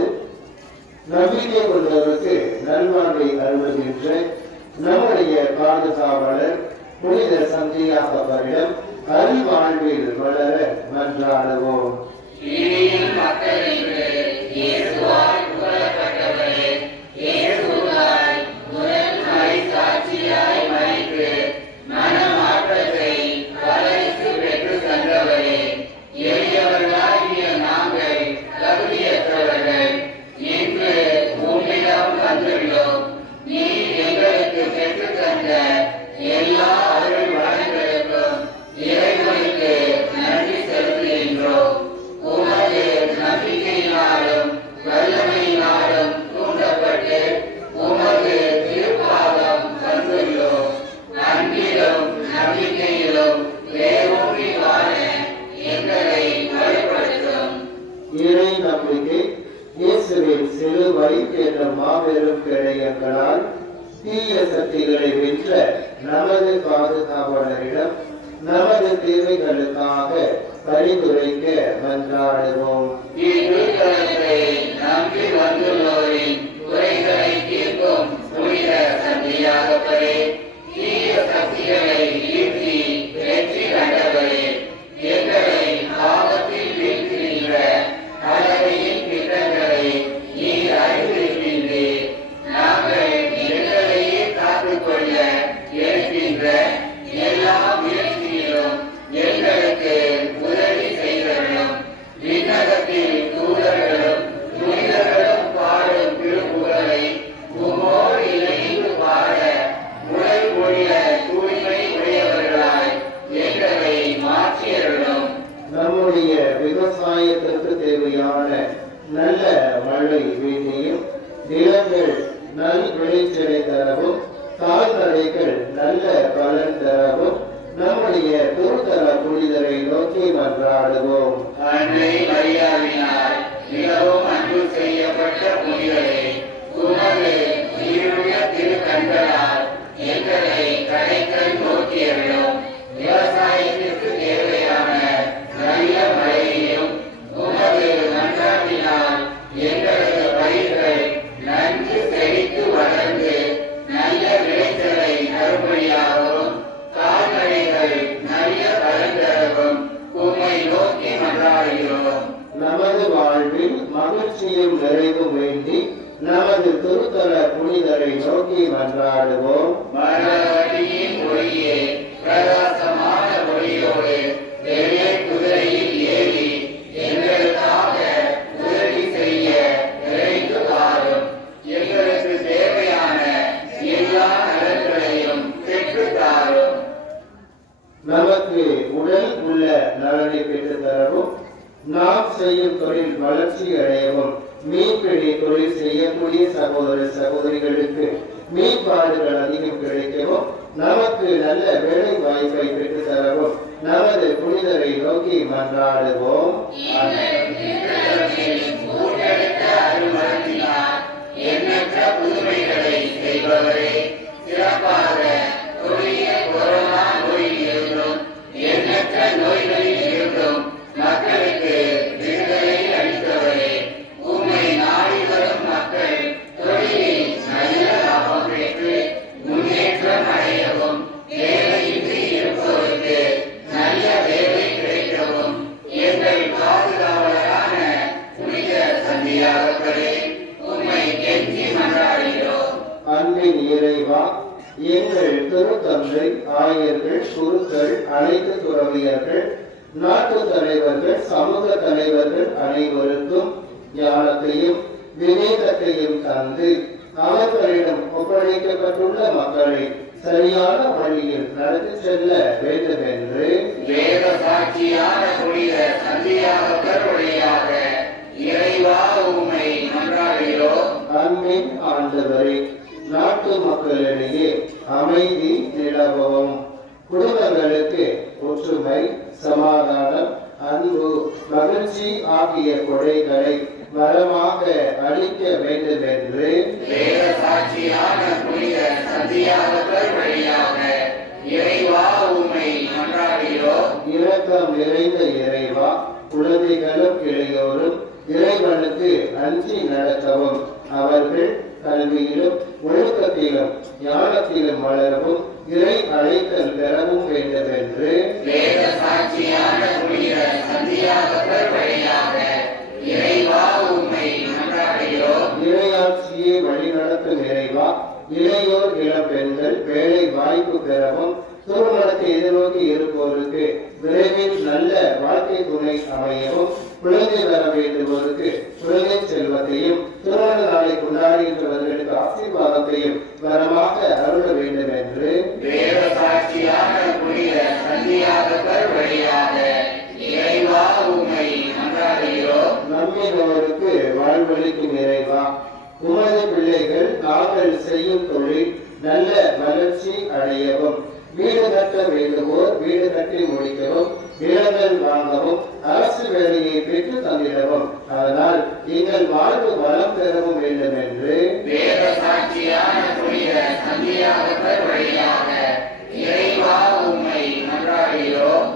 அதாவது நம்பிக்கை கொண்டவருக்கு நல்வாழ்வை அருள்கின்ற நம்முடைய பாதுகாவலர் புனித சந்தியாகவரிடம் அருள்வாழ்வில் வளர மன்றாடுவோம். மாபெரும் கிளையங்களால் தீய சக்திகளை வென்ற நமது பாதுகாவலரிடம் நமது தேவைகளுக்காக பரிந்துரைக்க மன்றாடுவோம். நம்பி வந்துள்ளோரின் குறைகளை தீர்க்கும் புனித சந்தியாகவரே, தீய சக்திகளை ஈர்த்தி வெற்றி கண்டவரே, எங்களை ஆபத்தில் வீழ்த்துகின்ற பலரையின் திட்டங்களை நீர் அறிந்திருக்கின்றீர். நாங்கள் எங்களையே காத்துக்கொள்ள இருக்கின்ற எல்லா முயற்சியிலும் எங்களுக்கு உதவி செய்தவர்களும் விண்ணகத்தில் தூதர்களும் புனிதர்களும் பாடும் திருப்புகழை உமோடு இணைந்து பாட உடல் மொழிய தூய்மை உடையவர்களாய் எங்களை மாற்றியவர்களும் நம்முடைய விவசாயத்திற்கு தேவையான நல்ல மழை வேண்டியும் நிலங்கள் நல் விளைச்சலை தரவும் கால்நடைகள் நல்ல பலன் தரவும் நம்முடைய தூர்தல புனிதரை நோக்கி மன்றாடுவோம். அன்னை மரியாவினால் மிகவும் அன்பு செய்யப்பட்ட புனிதரை, உமது உயிருடைய திருக்கண்களால் எங்களை கடைக்கண் நோக்கியவர்களும் விவசாயத்திற்கு தேவையான நல்ல மழையையும் உமது மன்றாட்டினால் எங்களது பயிர்கள் நன்கு செழித்து வளர்ந்து நல்ல விளைச்சலை தரும்படியாகவும் கால்நடைகள் நல்ல பலன் தரவும் உம்மை நோக்கி மன்றாடுகிறோம். நமது வாழ்வில் மகிழ்ச்சியும் நிறைவும் வேண்டி நமது திருத்தல புனிதரை நோக்கி மன்றாடுவோம். மரவழியின் ஒளியே, பிரகாசமான ஒளியோடு பெரிய குதிரையில் ஏறி எங்களுக்காக உதவி செய்ய விரைந்து வாரும். எங்களுக்கு தேவையான எல்லா நலன்களையும் பெற்றுத் தாரும். நமக்கு உடல் உள்ள நலனை பெற்றுத் தரவும், நாம் செய்யும் தொழில் வளர்ச்சி அடையவும், மீன்பிடி தொழில் செய்யக்கூடிய சகோதர சகோதரிகளுக்கு மீன்பாடுகள் அதிகம் கிடைக்கவும், நமக்கு நல்ல வேலை வாய்ப்பை பெற்றுத் தரவும் நமது புனிதரை நோக்கி மன்றாடுவோம். எண்ணற்ற புதுமைகளை செய்பவரே, சிறப்பாக கொடிய கொரோனா நோயில் இருந்தும் எண்ணற்ற நோய்களில் இருந்தும் மக்களுக்கு விடுதலை அளித்தவரே, உம்மை நாடி வரும் மக்கள் தொழிலில் நல்ல லாபம் பெற்று முன்னேற்றம் அடையவும், வேலையின்றி இருப்பவருக்கு நல்ல வேலை கிடைக்கவும் எங்கள் பாதுகாவலரான புனித சந்தியாகவரே உம்மை கெஞ்சி மன்றாடுகிறோம். அன்பின் இறைவா, எங்கள் திருத்தந்தை, ஆயர்கள், குருக்கள், அனைத்து துறவியர்கள், நாட்டு தலைவர்கள், சமூக தலைவர்கள் அனைவருக்கும் ஞானத்தையும் விவேகத்தையும் தந்து அவர்களிடம் ஒப்படைக்கப்பட்டுள்ள மக்களை சரியான வழியில் நடத்தி செல்ல வேண்டும் என்று வேத சாட்சியான புனித சந்தியாகவர் வழியாக இறைவா உம்மை மன்றாடுகிறோம். அன்பின் ஆண்டவரே, நாட்டு மக்களிடையே அமைதி நிலவும், குடும்பங்களுக்கு ஒற்றுமை, சமாதானம், அன்பு, மகிழ்ச்சி ஆகிய கொடைகளை வரமாக அளிக்க வேண்டும் என்று வேத சாட்சியான புனித சந்தியாகவர் வழியாக இறைவா உம்மை மன்றாடுகிறோம். இரக்கம் நிறைந்த இறைவா, குழந்தைகளும் இளையோரும் இறைவனுக்கு அஞ்சி நடக்கவும் அவர்கள் கல்வியிலும் ஒழுக்கத்திலும் ஞானத்திலும் வளரவும் இறை அழைத்தல் பெறவும் வேண்டும் என்று இறையாட்சியை வழிநடத்தும் இறைவா, இளையோர் இளம்பெண்கள் வேலை வாய்ப்பு பெறவும் திருமணத்தை எதிர்நோக்கி இருப்போருக்கு விரைவில் நல்ல வாழ்க்கை துணை அமையவும் குழந்தை வர வேண்டுவோருக்கு குழந்தை செல்வத்தையும் திருமண நாளை கொண்டாடுகின்றவர்களுக்கு ஆசீர்வாதத்தையும் வரமாக அருள வேண்டும் என்று நம்மினோருக்கு வாழ்வளிக்கும் இறைவா, உமது பிள்ளைகள் நாங்கள் செய்யும் தொழில் நல்ல வளர்ச்சி அடையவும் வீடு கட்ட வேண்டுவோர் வீடு கட்டி முடிக்கவும் நிலங்கள் வாங்கவும் அரசு வேலையை பெற்று தந்திடவும் அதனால் எங்கள் வாழ்வு வளம் பெறவும் வேண்டும் என்று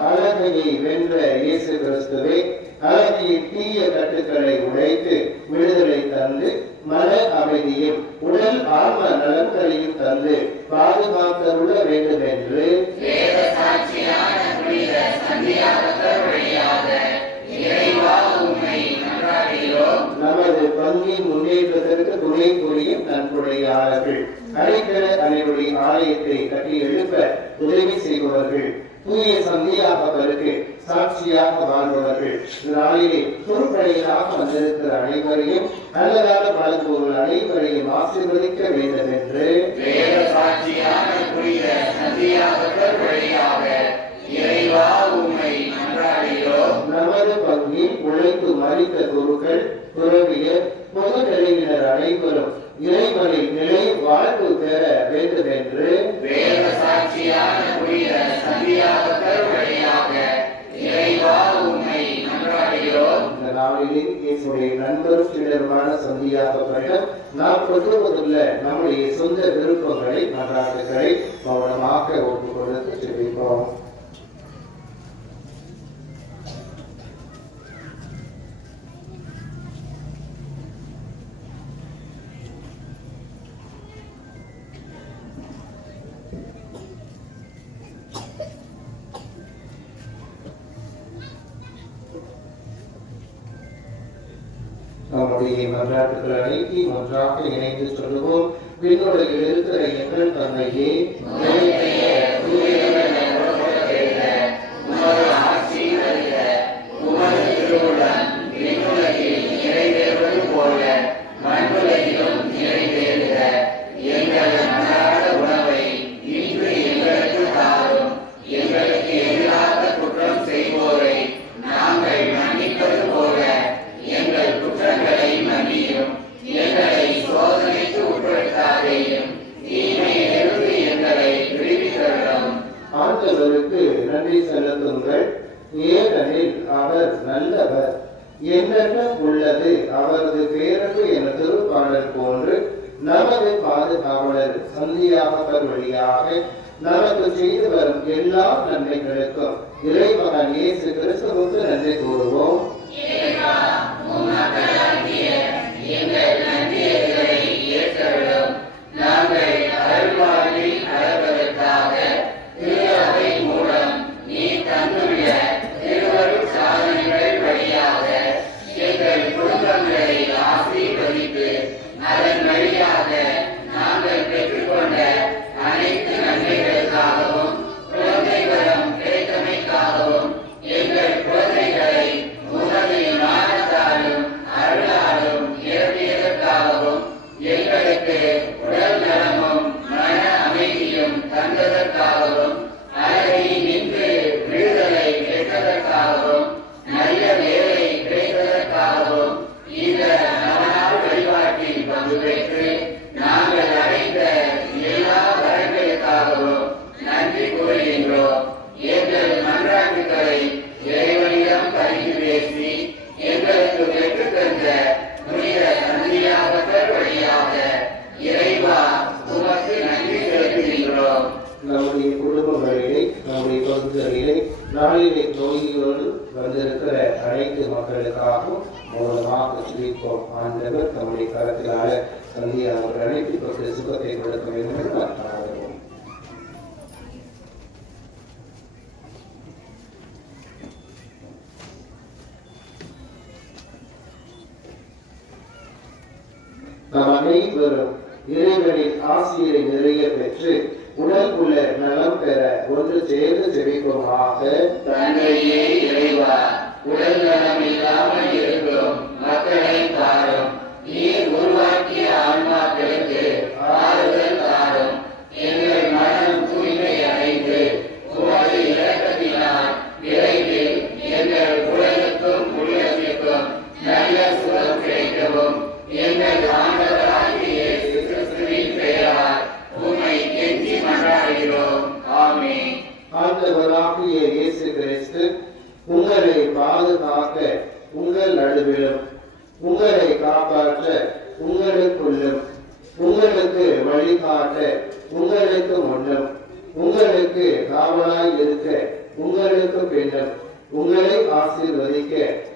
அழகையை வென்ற இயேசு கிறிஸ்துவே, அழகியின் தீய கட்டுக்களை உடைத்து விடுதலை தந்து மன அமைதியும் உடல் ஆன்ம நலன்களையும் தந்து பாதுகாக்க வேண்டும் என்று நமது பங்கின் முன்னேற்றத்திற்கு துணை புரியும் நன்கொடையாளர்கள், அடைக்கல அனைவருடைய ஆலயத்தை கட்டி எழுப்ப உதவி செய்பவர்கள், தூய சந்தியாகவருக்கு சாட்சியாக வாழ்பவர்கள், நாளிலே பொறுப்படைகளாக வந்திருக்கிற அனைவரையும் நல்லதாக வழங்குபவர்கள் அனைவரையும் ஆசீர்வதிக்க வேண்டும் என்று நமது பங்கில் உழைத்து மறித்த குருக்கள், துறவியர், பொது நிலையினர் அனைவரும் இறைவனில் நிலை வாழ்வு பெற வேண்டும் என்று இந்த நாளில் இயேசுடைய நண்பரும் சிலருமான சந்தியாகப்பட்ட நாம் கொண்டுவதுள்ள நம்முடைய சொந்த விருப்பங்களை மன்றாட்டுகளை மௌனமாக ஒப்புக்கொண்டு தெரிவிப்போம். நம்முடைய மன்றாட்டுகள் அனைத்து ஒன்றாக இணைந்து சொல்லுவோம். விண்ணுலகில் இருக்கிற எங்கள் தந்தையே, நன்றி செலுத்துங்கள், ஏனெனில் அவர் நல்லவர், என்னென்ன உள்ளது அவரது பேரன்பு என திருப்பாடல் போன்று நமது பாதுகாவலர் சந்தியாகவர் வழியாக நமக்கு செய்து வரும் எல்லா நன்மைகளுக்கும் இறைமகன் இயேசு கிறிஸ்துவுக்கு நன்றி கூறுவோம். நம்முடைய குடும்பங்களிலே, நம்முடைய பகுதிகளிலே நாளிலே நோயோடு வந்திருக்கிற அனைத்து மக்களுக்காகவும் மூலமாக ஜெபிப்போம். ஆண்டவர் நம்முடைய கரத்தினால சந்தியை அவர்கள் அழைத்து சுகத்தை கொடுக்க வேண்டும் என்று பார்க்கிறோம். நாம் அனைவரும் இறைவனின் ஆசிரியரை நிறைய பெற்று உடல் உள்ள நலம் பெற ஒன்று சேர்ந்து ஜெபிப்போமாக. தந்தையே இறைவா, உடல் நலம் இல்லாமல் இருக்கும் மக்களை தாரும். நீர் உருவாக்கிய ஆன்மாக்களுக்கு ஆறுதல் தாரும். எங்கள் மனம் தூய்மை அடைந்து உமது இரக்கத்தினால் விரைவில் எங்கள் உடலுக்கும் உள்ளத்திற்கும் நல்ல சுகம் கிடைக்கவும் எங்கள் ஆண்டவராகிய இயேசு கிறிஸ்துவின் பெயரால் உம்மை கெஞ்சி மன்றாடுகிறோம். ஆமென். ஆண்டவராகிய இயேசு கிறிஸ்து உங்களை பாதுகாக்க உங்கள் நடுவிலும் உங்களை காப்பாற்ற உங்களுக்குள்ளும் உங்களுக்கு வழிகாட்ட உங்களுக்கு முன்னும் உங்களுக்கு காவலாய் இருக்க உங்களுக்கு பின்னும் உங்களை ஆசீர்வதிக்க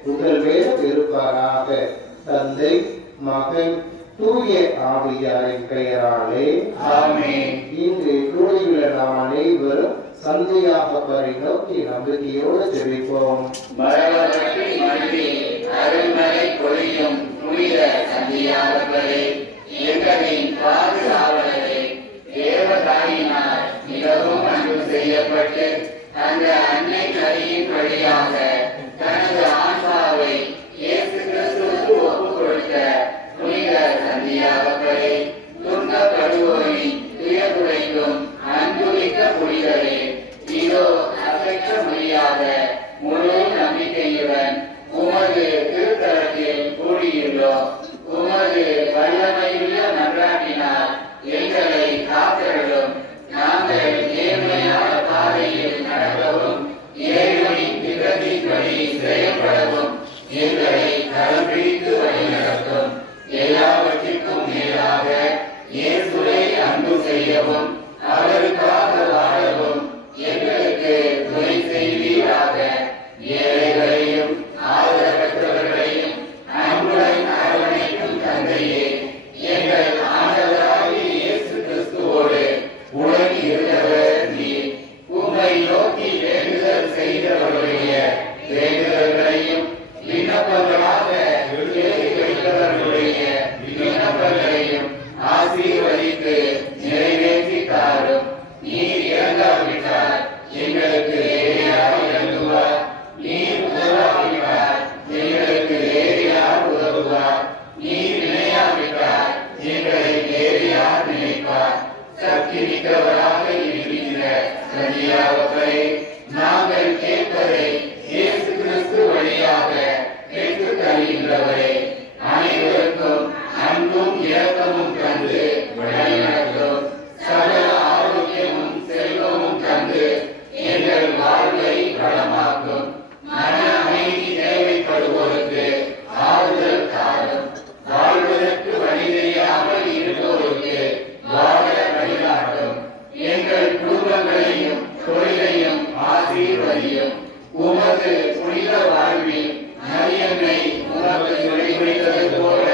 உங்கள் மேல் இருப்பாராக. தந்தை, மகன், தூய ஆவியாரின் பெயராலே ஆமென். இங்கு கூடியுள்ள நாம் அனைவரும் சந்தையாக பரி நோக்கி நம்பிக்கையோடு ஜெபிப்போம். மரபற்றி மண்டி அருள்மலை பொழியும் புனித சந்தியாகவரே, எங்களின் பாதுகாவலரே, தேவதாயினால் மிகவும் அன்பு செய்யப்பட்டு அந்த அன்னை கரியின் வழியாக தனது ஆன்மாவை இயேசு கிறிஸ்துவுக்கு ஒப்புக் கொடுத்த புனித சந்தியாகவரே, துன்பப்படுவோரின் துயருரைக்கும் அன்புமிக்க புனிதரே, இதோ அசைக்க முடியாத முழு நம்பிக்கையுடன் உமது திருத்தலத்தில் கூடியுள்ளோம். உமது வல்லமையுள்ள மன்றாட்டினால் எங்களை காத்தருளும். நாங்கள் நேர்மையான பாதையில் நடக்கவும் இறைவனின் திட்டத்தின்படி செயல்படவும் எங்களை கரம் பிடித்து வழிநடத்தும். எல்லாவற்றிற்கும் மேலாக இயேசுவை அன்பு செய்யவும் அவருக்காக வாழவும் எங்களுக்கு துணை செய்வீராக. ஏழைகளையும் ஆதரவற்றவர்களையும் அன்புடன் அரவணைக்கும் தந்தையே, எங்கள் ஆண்டவராகிய இயேசு கிறிஸ்துவோடு உடன் இருந்தவர் நீர். உம்மை நோக்கி வேண்டுதல் செய்தவர்களுடைய வேண்டுதல்களையும் விண்ணப்பங்களாக கேட்டுக்கொண்டவர்களுடைய விண்ணப்பங்களையும் ஆசீர்வதித்து நிறைவேற்றி தாரும். நீர் இறங்காவிட்டால் எங்களுக்கு வேறையாக இறங்குவார். நீர் உதவாவிட்டால் எங்களுக்கு வேறையார் உதவுவார். நீர் நினையாவிட்டால் எங்களை வேறையார் நினைப்பார். சக்தி மிக்கவராக இருக்கின்ற சந்தியாகவரே, நாங்கள் கேட்பதை இயேசு கிறிஸ்து வழியாக பெற்றுத் தருகின்றவரே, அனைவருக்கும் அன்பும் இரக்கமும் தந்து வழிநடத்தும். சகல ஆரோக்கியமும் செல்வமும் தந்து எங்கள் வாழ்வை வளமாக்கும். மன அமைதி தேவைப்படுவோருக்கு ஆறுதல் தாரும். வாழ்வதற்கு வழி தெரியாமல் இருப்போருக்கு வாழ வழிகாட்டும். எங்கள் குடும்பங்களையும் தொழிலையும் ஆசீர்வதியும். உமது புனித வாழ்வில் மரியன்னை உமக்கு துணை புரிந்தது போல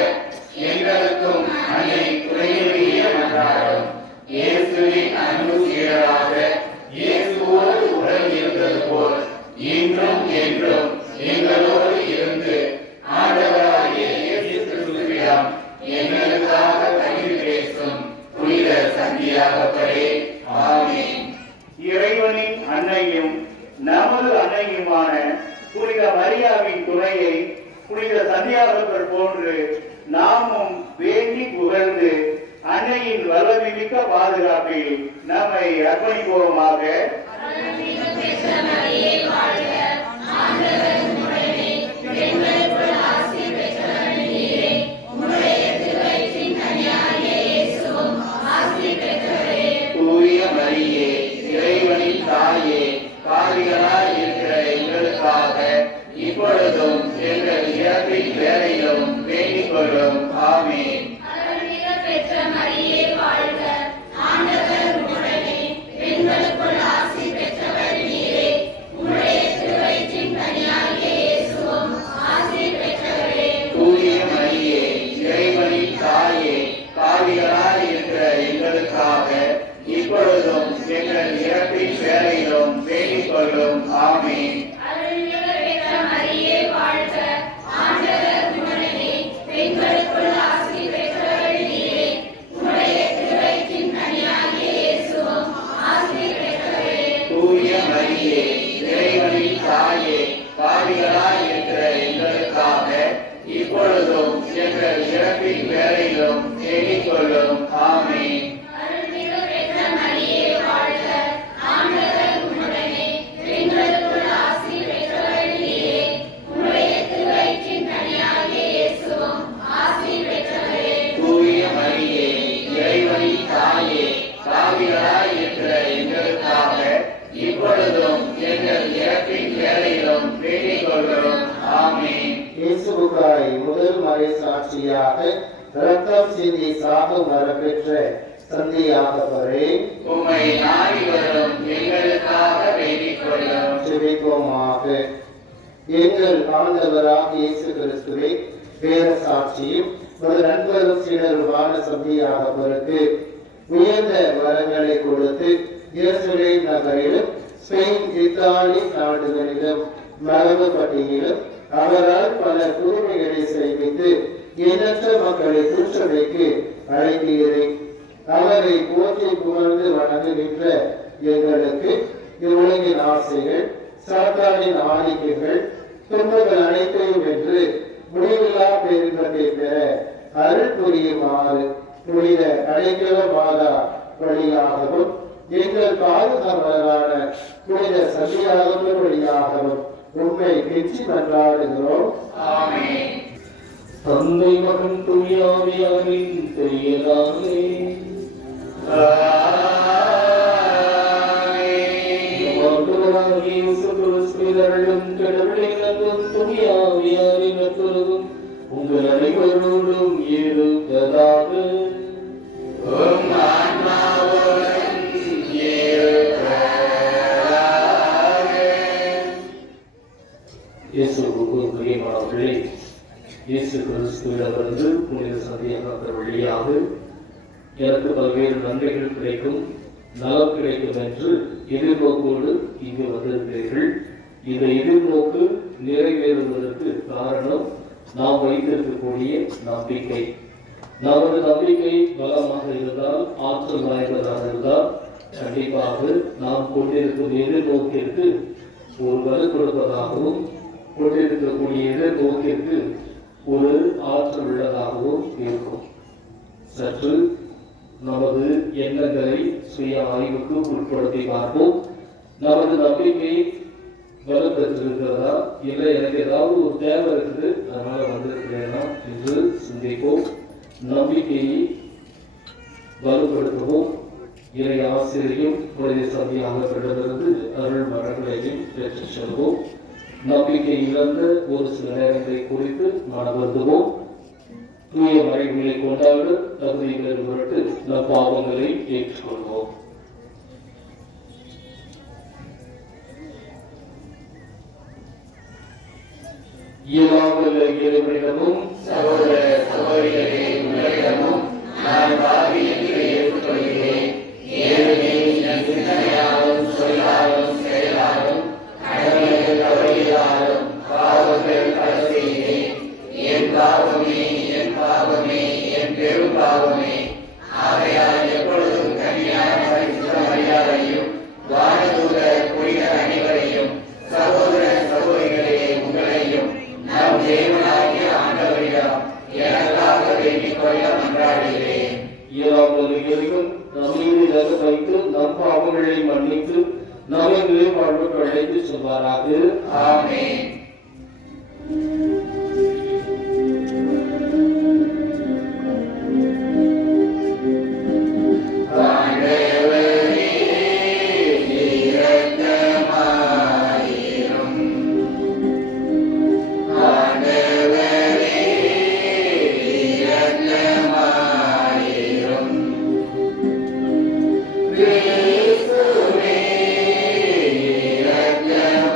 எங்களுக்கும் அன்னை துணையுடைய மன்றாடும். இயேசுவின் அன்பு சீடராக இயேசுவோடு உடன் இருந்தது போல் இன்றும் என்றும் எங்களோடு இருந்து ஆண்டவராகிய இயேசு கிறிஸ்துவிடம் எங்களுக்காக பரிந்து பேசும் புனித சந்தியாகவரே, ஆமென். இறைவனின் அன்னையும் நமது அன்னையுமான புனித மரியாவின் துணையை புனித சந்தியாகவர் போன்று நாமும் வேண்டி புகழ்ந்து அன்னையின் வல்லமைமிக்க பாதுகாப்பில் நம்மை அர்ப்பணிப்போமாக. தூய மரியே, இறைவனின் தாயே, பாவிகளாய் இருக்கிற எங்களுக்காக இப்பொழுதும் எங்கள் இறப்பின் வேளையிலும் வேண்டிக் கொள்ளும். ஆமென். ஆண்டவர் உடனே பெண்களுக்குள் ஆசி பெற்றவர் நீரே. எதிராக ரத்தம் சிந்தி சாகும் வரப்பெற்ற சந்தியாகவரே உம்மை நாடி வரும் எங்களுக்காக வேண்டிக் கொள்ளும். ஜெபிப்போமாக. எங்கள் ஆண்டவராக இயேசு கிறிஸ்துவே, வேத சாட்சியும் ஒரு நண்பரும் சீடருமான சந்தியாகவருக்கு உயர்ந்த வரங்களை கொடுத்து எருசலேம் நகரிலும் ஸ்பெயின், இத்தாலி நாடுகளிலும் மரபு பட்டியலிலும் அவரால் பல புதுமைகளை செய்வித்து எண்ணற்ற மக்களை திருச்சபைக்கு அழைக்கிறேன். அவரை போற்றி புகழ்ந்து வணங்குகின்ற எங்களுக்கு இவ்வுலகின் ஆசைகள், சாத்தானின் ஆதிக்கங்கள், துன்பங்கள் அனைத்தையும் வென்று முடிவில்லா பேரின்பத்தை பெற அருள் புரியுமாறு புனித அடைக்கல மாதா வழியாகவும் எங்கள் பாதுகாவலரான புனித சந்தியாகவர் வழியாகவும் உண்மை கெஞ்சி மன்றாடுகிறோம். ஆமென். தந்தை மகன் தூயாவியாரின் பெரியதானே உங்கள் அனைவரோடும் இருப்பதாக. உம் ஆன்மாவோடும் இருப்பதாக. இயேசுவுக்கு பிரியமானவர்களே, இயேசு கிறிஸ்துவிடமிருந்து புனித சந்தியாகவர் வழியாக எனக்கு பல்வேறு நன்மைகள் கிடைக்கும், நலம் கிடைக்கும் என்று எதிர்நோக்கோடு இங்கு வந்திருக்கிறீர்கள். இந்த எதிர்நோக்கு நிறைவேறுவதற்கு காரணம் நாம் வைத்திருக்கக்கூடிய நம்பிக்கை. நமது நம்பிக்கை பலமாக இருந்தால், ஆற்றல் வாய்ந்ததாக இருந்தால், கண்டிப்பாக நாம் கொண்டிருக்கும் எதிர்நோக்கிற்கு ஒரு வலு கொடுப்பதாகவும், கொண்டிருக்கக்கூடிய எதிர்நோக்கிற்கு ஒரு ஆற்றல் உள்ளதாகவும் இருக்கும். சற்று நமது எண்ணங்களை சுய ஆய்வுக்கு உட்படுத்தி பார்ப்போம். நமது நம்பிக்கை வலுப்பெற்றிருக்கிறதா, இல்லை எனக்கு ஏதாவது ஒரு தேவை இருக்குது அதனால வந்திருக்கிறேனா என்று சிந்திப்போம். நம்பிக்கையை வலுப்படுத்துவோம். இறை ஆசிரியையும் புனித சந்தியாகவரிடமிருந்து அருள் மரங்களையும் பெற்று செல்வோம். நம்பிக்கை இழந்த ஒரு சில நேரங்களை குறித்து நாம் வருந்துவோம். தூய மறைகளை கொண்டாட தகுதிகளை பொருட்டு நம் பாவங்களை ஏற்றுக்கொள்வோம். இறைவனிடமும் சகோதர சகோதரிகளே, உங்களிடமும் நான் பாவி என்று ஏற்றுக்கொள்கிறேன். ஏனெனில் என் சிந்தனையாலும் சொல்லாலும் செயலாலும் கடமைகள் தவறியதாலும் பாவங்கள் பல செய்தேன். என் பாவமே, என் பாவமே, என் பெரும் பாவமே. ஆகையால் எப்பொழுதும் கன்னியான பரிசுத்த மரியாதையும் வானதூதர் புனிதர் அனைவரையும், சகோதர சகோதரிகளே உங்களையும் நம் தேவனாகிய ஆண்டவரிடம் எனக்காக வேண்டிக் கொள்ள மன்றாடுகிறேன். இயலாமலும் நம்மீதாக வைத்து நம் பாவங்களை மன்னித்து நம்மை வாழ்வுக்கு அழைத்து செல்வாராக. ஆமென். ஆண்டவரே, இரக்கமாயிரும். ஆண்டவரே, இரக்கமாயிரும். கிறிஸ்துவே, இரக்கமாயிரும்.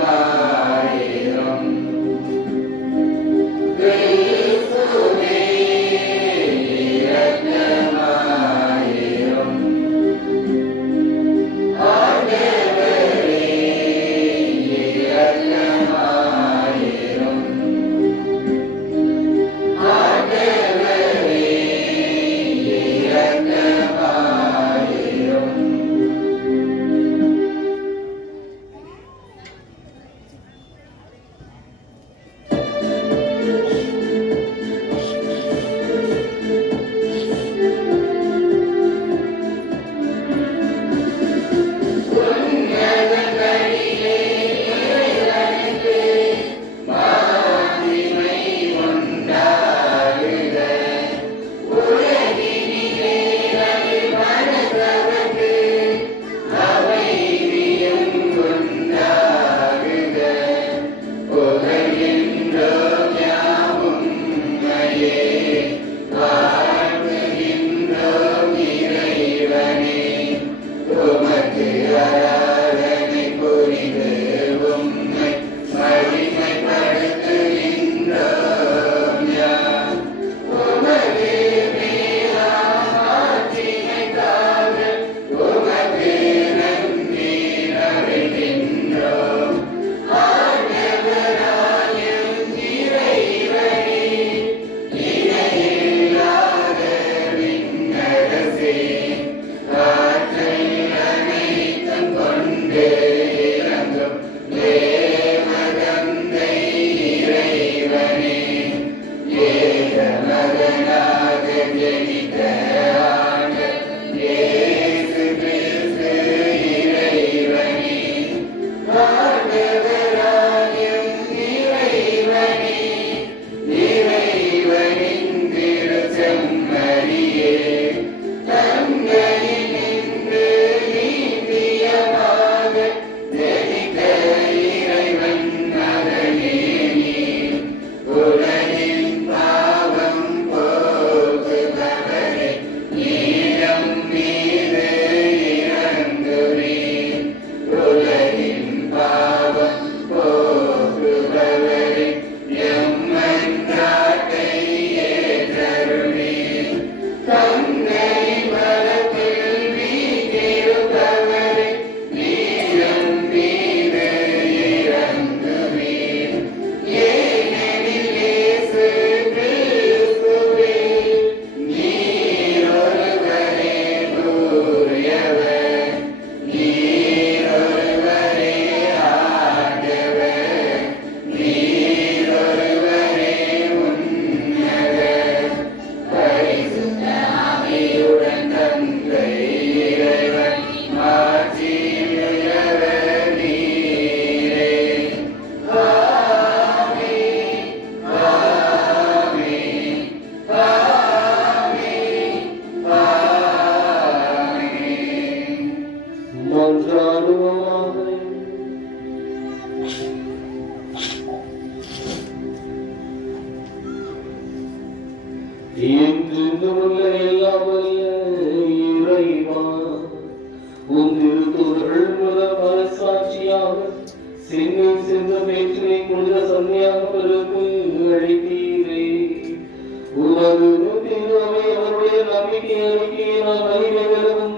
நம்பிக்கை அறிக்கையை நாம் அறிவை பெறவும்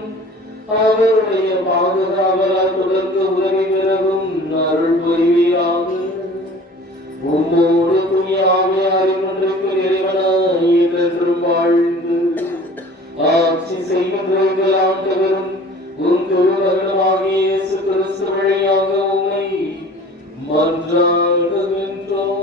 அவருடைய பாதுகாவலால் தொடர்ந்து உதவி பெறவும் அருள் புரிவீராக. உம்மோடு துணியாமையாரின் ஒன்றுக்கு இறைவனாய் என்றென்றும் வாழ்ந்து ஆட்சி செய்கின்ற எங்கள் ஆண்டவரும் உன் திருமகனுமாகிய இயேசு கிறிஸ்து வழியாக உம்மை மன்றாடுகின்றோம்.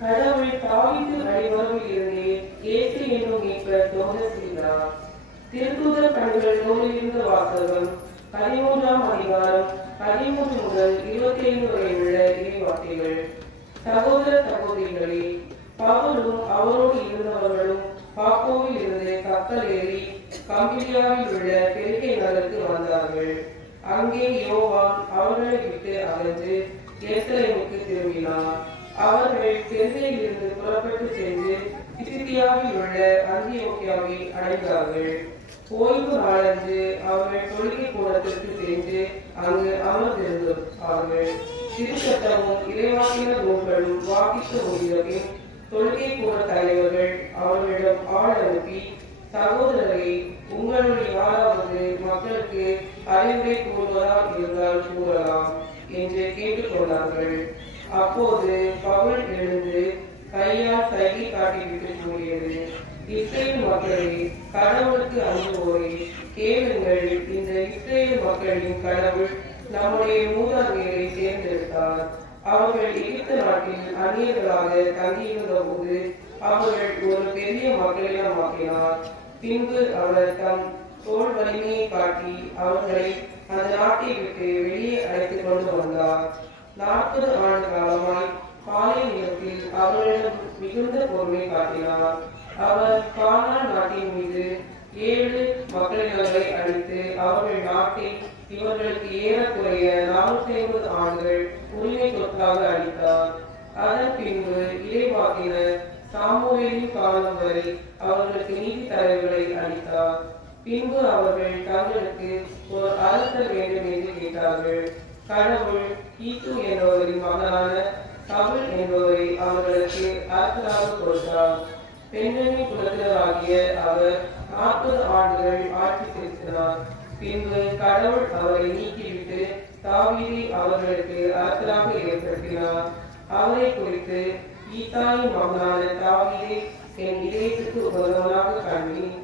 கடவுள் தாவீது அடிவருவில் இருந்தே இயேசு என்னும் மீட்பர் தோன்றச் செய்தார். திருத்தூதர் பணிகள் நூலிலிருந்து வாசகம் 13ஆம் அதிகாரம் 13 முதல் 25 வரை உள்ள இறைவார்த்தைகள். சகோதர சகோதரிகளே, பவுலும் அவரோடு இருந்தவர்களும் பாப்போவில் இருந்து கப்பல் ஏறி கம்பிலியாவில் உள்ள பெருகை நகருக்கு வந்தார்கள். அங்கே யோவான் அவர்களை விட்டு அகன்று எருசலேமுக்கு திரும்பினார். அவர்கள் பெருகையில் இருந்து புறப்பட்டு சென்று பிசிதியாவில் உள்ள அந்தியோக்கியாவை அடைந்தார்கள். ஓய்வு நாளன்று அவர்கள் தொழுகை கூடத்திற்கு சென்று அங்கு அமர்ந்திருந்தார்கள். திருச்சட்டமும் இறைவாக்கினர் நூல்களும் வாசித்து முடிந்த பின் தொழுகை கூட தலைவர்கள் அவர்களிடம் ஆள் அனுப்பி, சகோதரரை, உங்களுடைய யாராவது மக்களுக்கு அறிவுரை கூறுவதாக இருந்தால் கூறலாம் என்று கேட்டுக்கொண்டார்கள். அப்போது பவுல் எழுந்து கையால் சைகை காட்டிவிட்டு கூறியது, இஸ்ரேல் மக்களே, கடவுளுக்கு அஞ்சுவோரே, கேளுங்கள். இந்த இஸ்ரேல் மக்களின் கடவுள் நம்முடைய மூதாதையரை தேர்ந்தெடுத்தார். அவர்கள் எகிப்து நாட்டில் அந்நியர்களாக தங்கியிருந்த போது அவர்கள் ஒரு பெரிய மக்களிடமாக்கினார். பின்பு அவர் தம் தோல் வலிமையை காட்டி அவர்களை அந்த நாட்டை விட்டு வெளியே அழைத்துக் கொண்டு வந்தார். 40 ஆண்டு காலமாய் பாலை நிலத்தில் அவர்களிடம் மிகுந்த பொறுமை காட்டினார். அவர் கானான் நாட்டின் மீது 7 மக்களினங்களை அளித்து அவர்கள் நாட்டை இவர்களுக்கு ஏறக்குறைய 450 ஆண்டுகள் உரிமை சொத்தாக அளித்தார். அதன் பின்பு இறைவாக்கினர் சாமுவேலின் காலம் வரை அவர்களுக்கு நீதி தலைவர்களை அளித்தார். பின்பு அவர்கள் தங்களுக்கு ஒரு அரசர் வேண்டும் என்று கேட்டார்கள். கடவுள் ஈசு என்பவரின் மகனான சவுல் என்பவரை அவர்களுக்கு அரசராக கொடுத்தார். பெண்ணின் குலத்தினராகிய அவர் 40 ஆண்டுகள் ஆட்சி செலுத்தினார். பின்பு கடவுள் அவரை நீக்கிவிட்டு தாவீதை அவர்களுக்கு அரசராக ஏற்படுத்தினார். அவரை குறித்து, ஈசாயின் மகனான தாவீதை என் இதயத்துக்கு உகந்தவனாக கண்டேன்,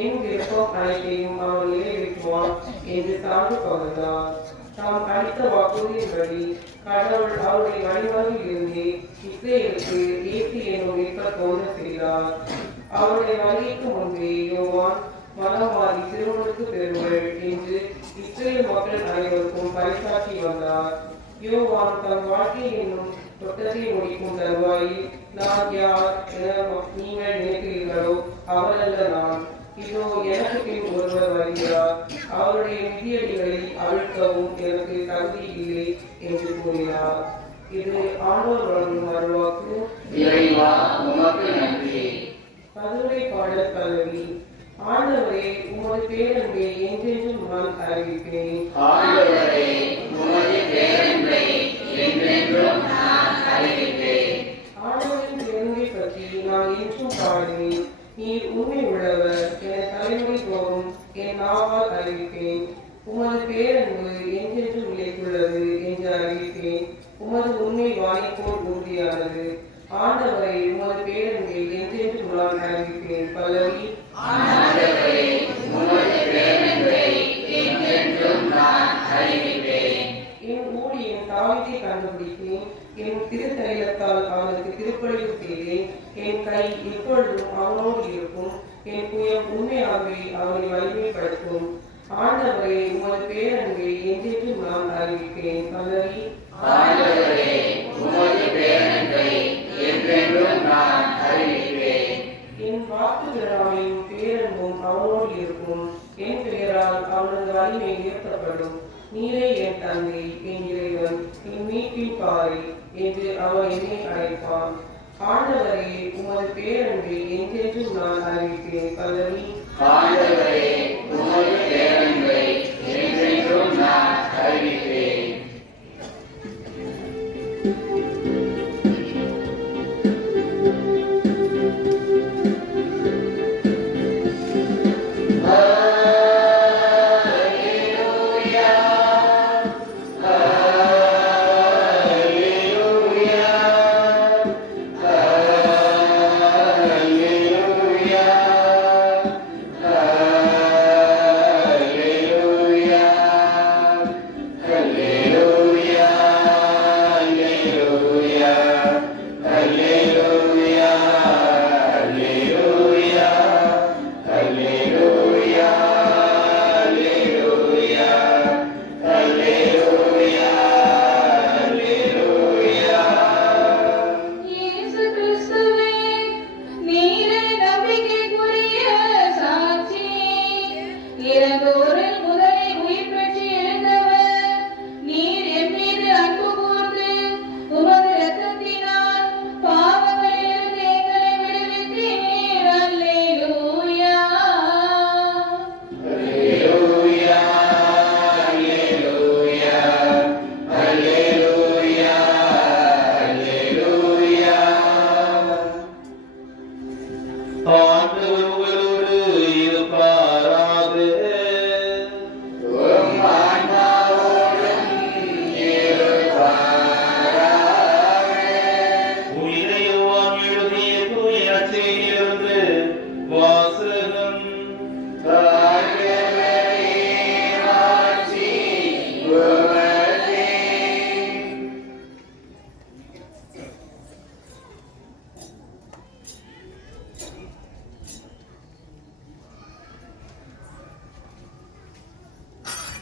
என் விருப்பம் அனைத்தையும் அவன் நிறைவேற்றுவான் என்று சான்று பகர்ந்தார். தாம் அளித்த வாக்குறுதியின்படி கடவுள் அவருடைய வழிவகையில் இருந்தே இஸ்ரேலுக்கு இயேசு என்னும் மீட்பர் தோன்ற செய்தார். அவருடைய வருகைக்கு முன்பே யோவான் மனமாறி திருமணத்துக்கு பெறுங்கள் என்று இஸ்ரேல் மக்கள் அனைவருக்கும் பறைசாற்றி வந்தார். யோவான் தம் வாழ்க்கை என்னும் தொட்டத்தை முடிக்கும் தருவாயில், நான் யார் என நீங்கள் நினைக்கிறீர்களோ அவரல்ல நான், இதோ எனக்கு பின் ஒருவர் வருகிறார், அவருடைய மிதியடிகளை அவிழ்க்கவும் எனக்கு தகுதி இல்லை என்று கூறினார். இது ஆண்டவர் வழங்கும் அருள்வாக்கு. இறைவா, உமக்கு நன்றி. பதுரை பாடல் பல்லவி. ஆண்டவரே, உமது பேரன்பை என்றென்றும் நான் அறிவிப்பேன். ஆண்டவரே, உமது பேரன்பை என்றென்றும் நான் அறிவிப்பேன். ஆண்டவரின் பேரன்பை பற்றி நான் என்றும் பாடுவேன். நீர் உண்மை உள்ளவர் என தலைமுறை தோறும் என் நாவால் அறிவிப்பேன். உமது பேரன்பு என்றென்றும் நிலைத்துள்ளது என்று அறிவிப்பேன். உமது உண்மை வாயை போல் உறுதியானது. ஆண்டவரை, உமது பேரன்பை என்றென்றும் நான் அறிவிப்பேன். பல்லவி. ஆண்டவரே, உமது பேரன்பை என்றென்றும் நான் அறிவிப்பேன். என் ஊழியன் தாவீதை கண்டுபிடித்தேன். என் திருத்தலையத்தால் அவனுக்கு திருப்பலிவு செய்தேன். என் கை எப்பொழுதும் அவனோடு இருக்கும். என் புயம் உண்மையாகவே அவனை வலிமைப்படுத்தும். ஆண்டவரை, உமது பேரன்பை என்றென்றும் நான் அறிவிப்பேன். பல்லவி. ஆண்டவரே, உமது பேரன்பை என்றென்றும் நான் அறிவிப்பேன். என் வாக்கு திறமையும் பேரன்பும் அவனோடு இருக்கும். என் பெயரால் அவனது வலிமை உயர்த்தப்படும். நீரே என் தந்தை, என் இறைவன், என் மீட்பின் பாறை என்று அவன் என்னை அழைப்பான். ஆண்டவரே, உமது பேரன்பை என்றென்றும் நான் அறிவிப்பேன். பல்லவி. ஆண்டவரே, உமது பேரன்பை என்றென்றும் நான் அறிவிப்பேன்.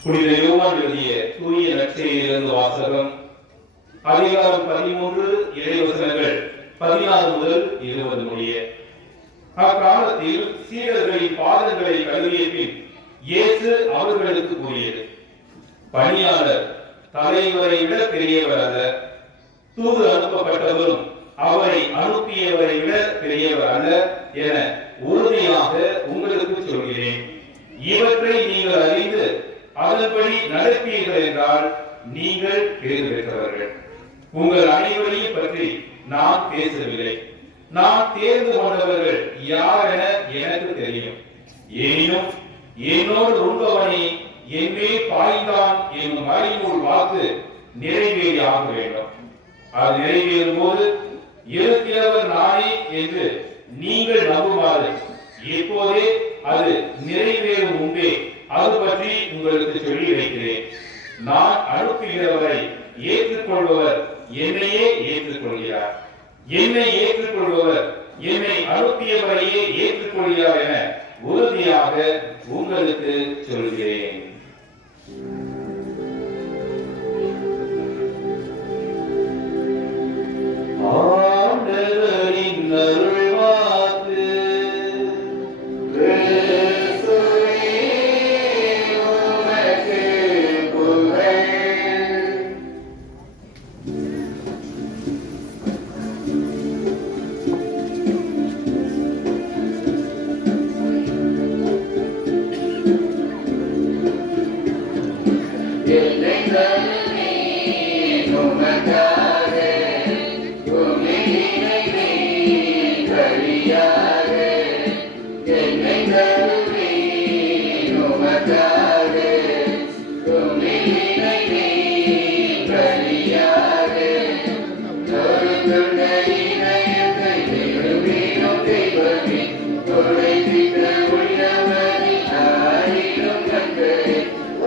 புனித யோவான் எழுதிய தூய நற்செய்தியிலிருந்து வாசகம். அதிகாரம் 13 இறைவசனங்கள் 16 முதல் 20 முடிய. அக்காலத்தில் சீடர்களின் பாதங்களை கழுவிய பின் இயேசு அவர்களுக்கு கூறியது, பணியாளர் தலைவரை விட பெரியவர் அல்ல, தூது அனுப்பப்பட்டவரும் அவரை அனுப்பியவரை விட பெரியவர் அல்ல என உறுதியாக உங்களுக்கு சொல்கிறேன். இவற்றை நீங்கள் அறிந்து அதன்படி நடப்பீர்கள் என்றால் நீங்கள் பேறு பெற்றவர்கள். உங்கள் அனைவரையும் பற்றி நான் பேசவில்லை. நான் தேர்ந்து கொண்டவர்கள் யார் என எனக்கு தெரியும். எனினும் என்னோடு உண்பவனே என்னே பாய்ந்தான் என்னும் மறைநூல் வாக்கு நிறைவேறி ஆக வேண்டும். அது நிறைவேறும் போது இருக்கிறவர் நானே என்று நீங்கள் நம்புமாறு இப்போதே அது நிறைவேறும் முன்பே அது பற்றி உங்களுக்கு சொல்லி வைக்கிறேன். நான் அனுப்புகிறவரை ஏற்றுக்கொள்பவர் என்னையே ஏற்றுக்கொள்கிறார், என்னை ஏற்றுக்கொள்பவர் என்னை அனுப்பியவரையே ஏற்றுக்கொள்கிறார் என உறுதியாக உங்களுக்கு சொல்கிறேன். ஆண்டவரின் அருள்வாக்கு.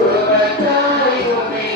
உமக்காய் உம்மை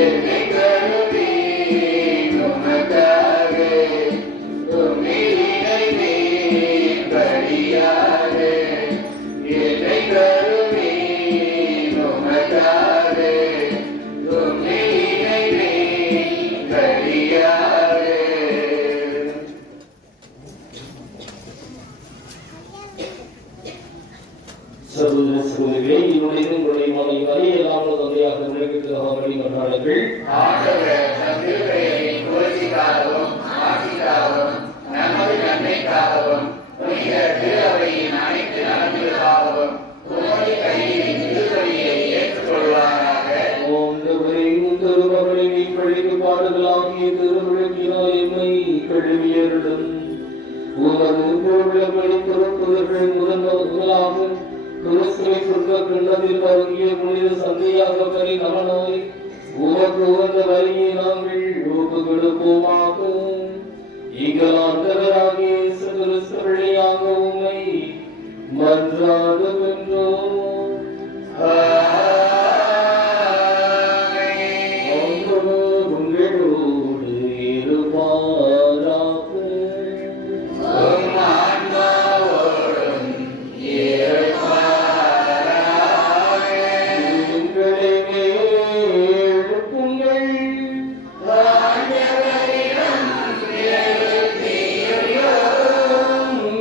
என்னை கருவி உமக்காக உம்மினை பலியாக என்னை கருவி உமக்காக உம்மினை பலியாக. சகோதர சகோதரிகளே, உங்களுடைய மனை வரையில்லாமல் தந்தையாக நிறைவேற்றுவதாக வழிபடுகிறார்கள். ஆண்டவர் தம் திருப்பெயரின் புகழ்ச்சிக்காகவும் ஆட்சிக்காகவும் நமது நன்மைக்காகவும் புனித திருஅவையின் அனைத்து நலன்களுக்காகவும் உமது கையில் திருப்பலியை ஏற்றுக்கொள்வாராக. ஆண்டவரே, உம் திருமகனை பழிக்கு பாடுகளாகிய திருவிழக்கினால் எம்மை கழுவியருடன் உமது திருவிழப்படி திருப்புதர்கள் முதலாக கிறிஸ்துவை சொர்க்க கிண்ணத்தில் பருகிய புனித சந்தையாக பரி நலனாய் உமக்கு உகந்த வரியை நாங்கள் ஒப்பு கொடுப்போமாக. எங்கள் ஆண்டவராகிய இயேசு கிறிஸ்து வழியாக உம்மை மன்றாடுகின்றோம். ஆண்டவர் உங்களோடு இருப்பாராக. உம் ஆன்மாவோடும் இருப்பாராக. உங்களை எழுப்புங்கள். ஆண்டவரிடம் எழுப்பியுள்ளோம்.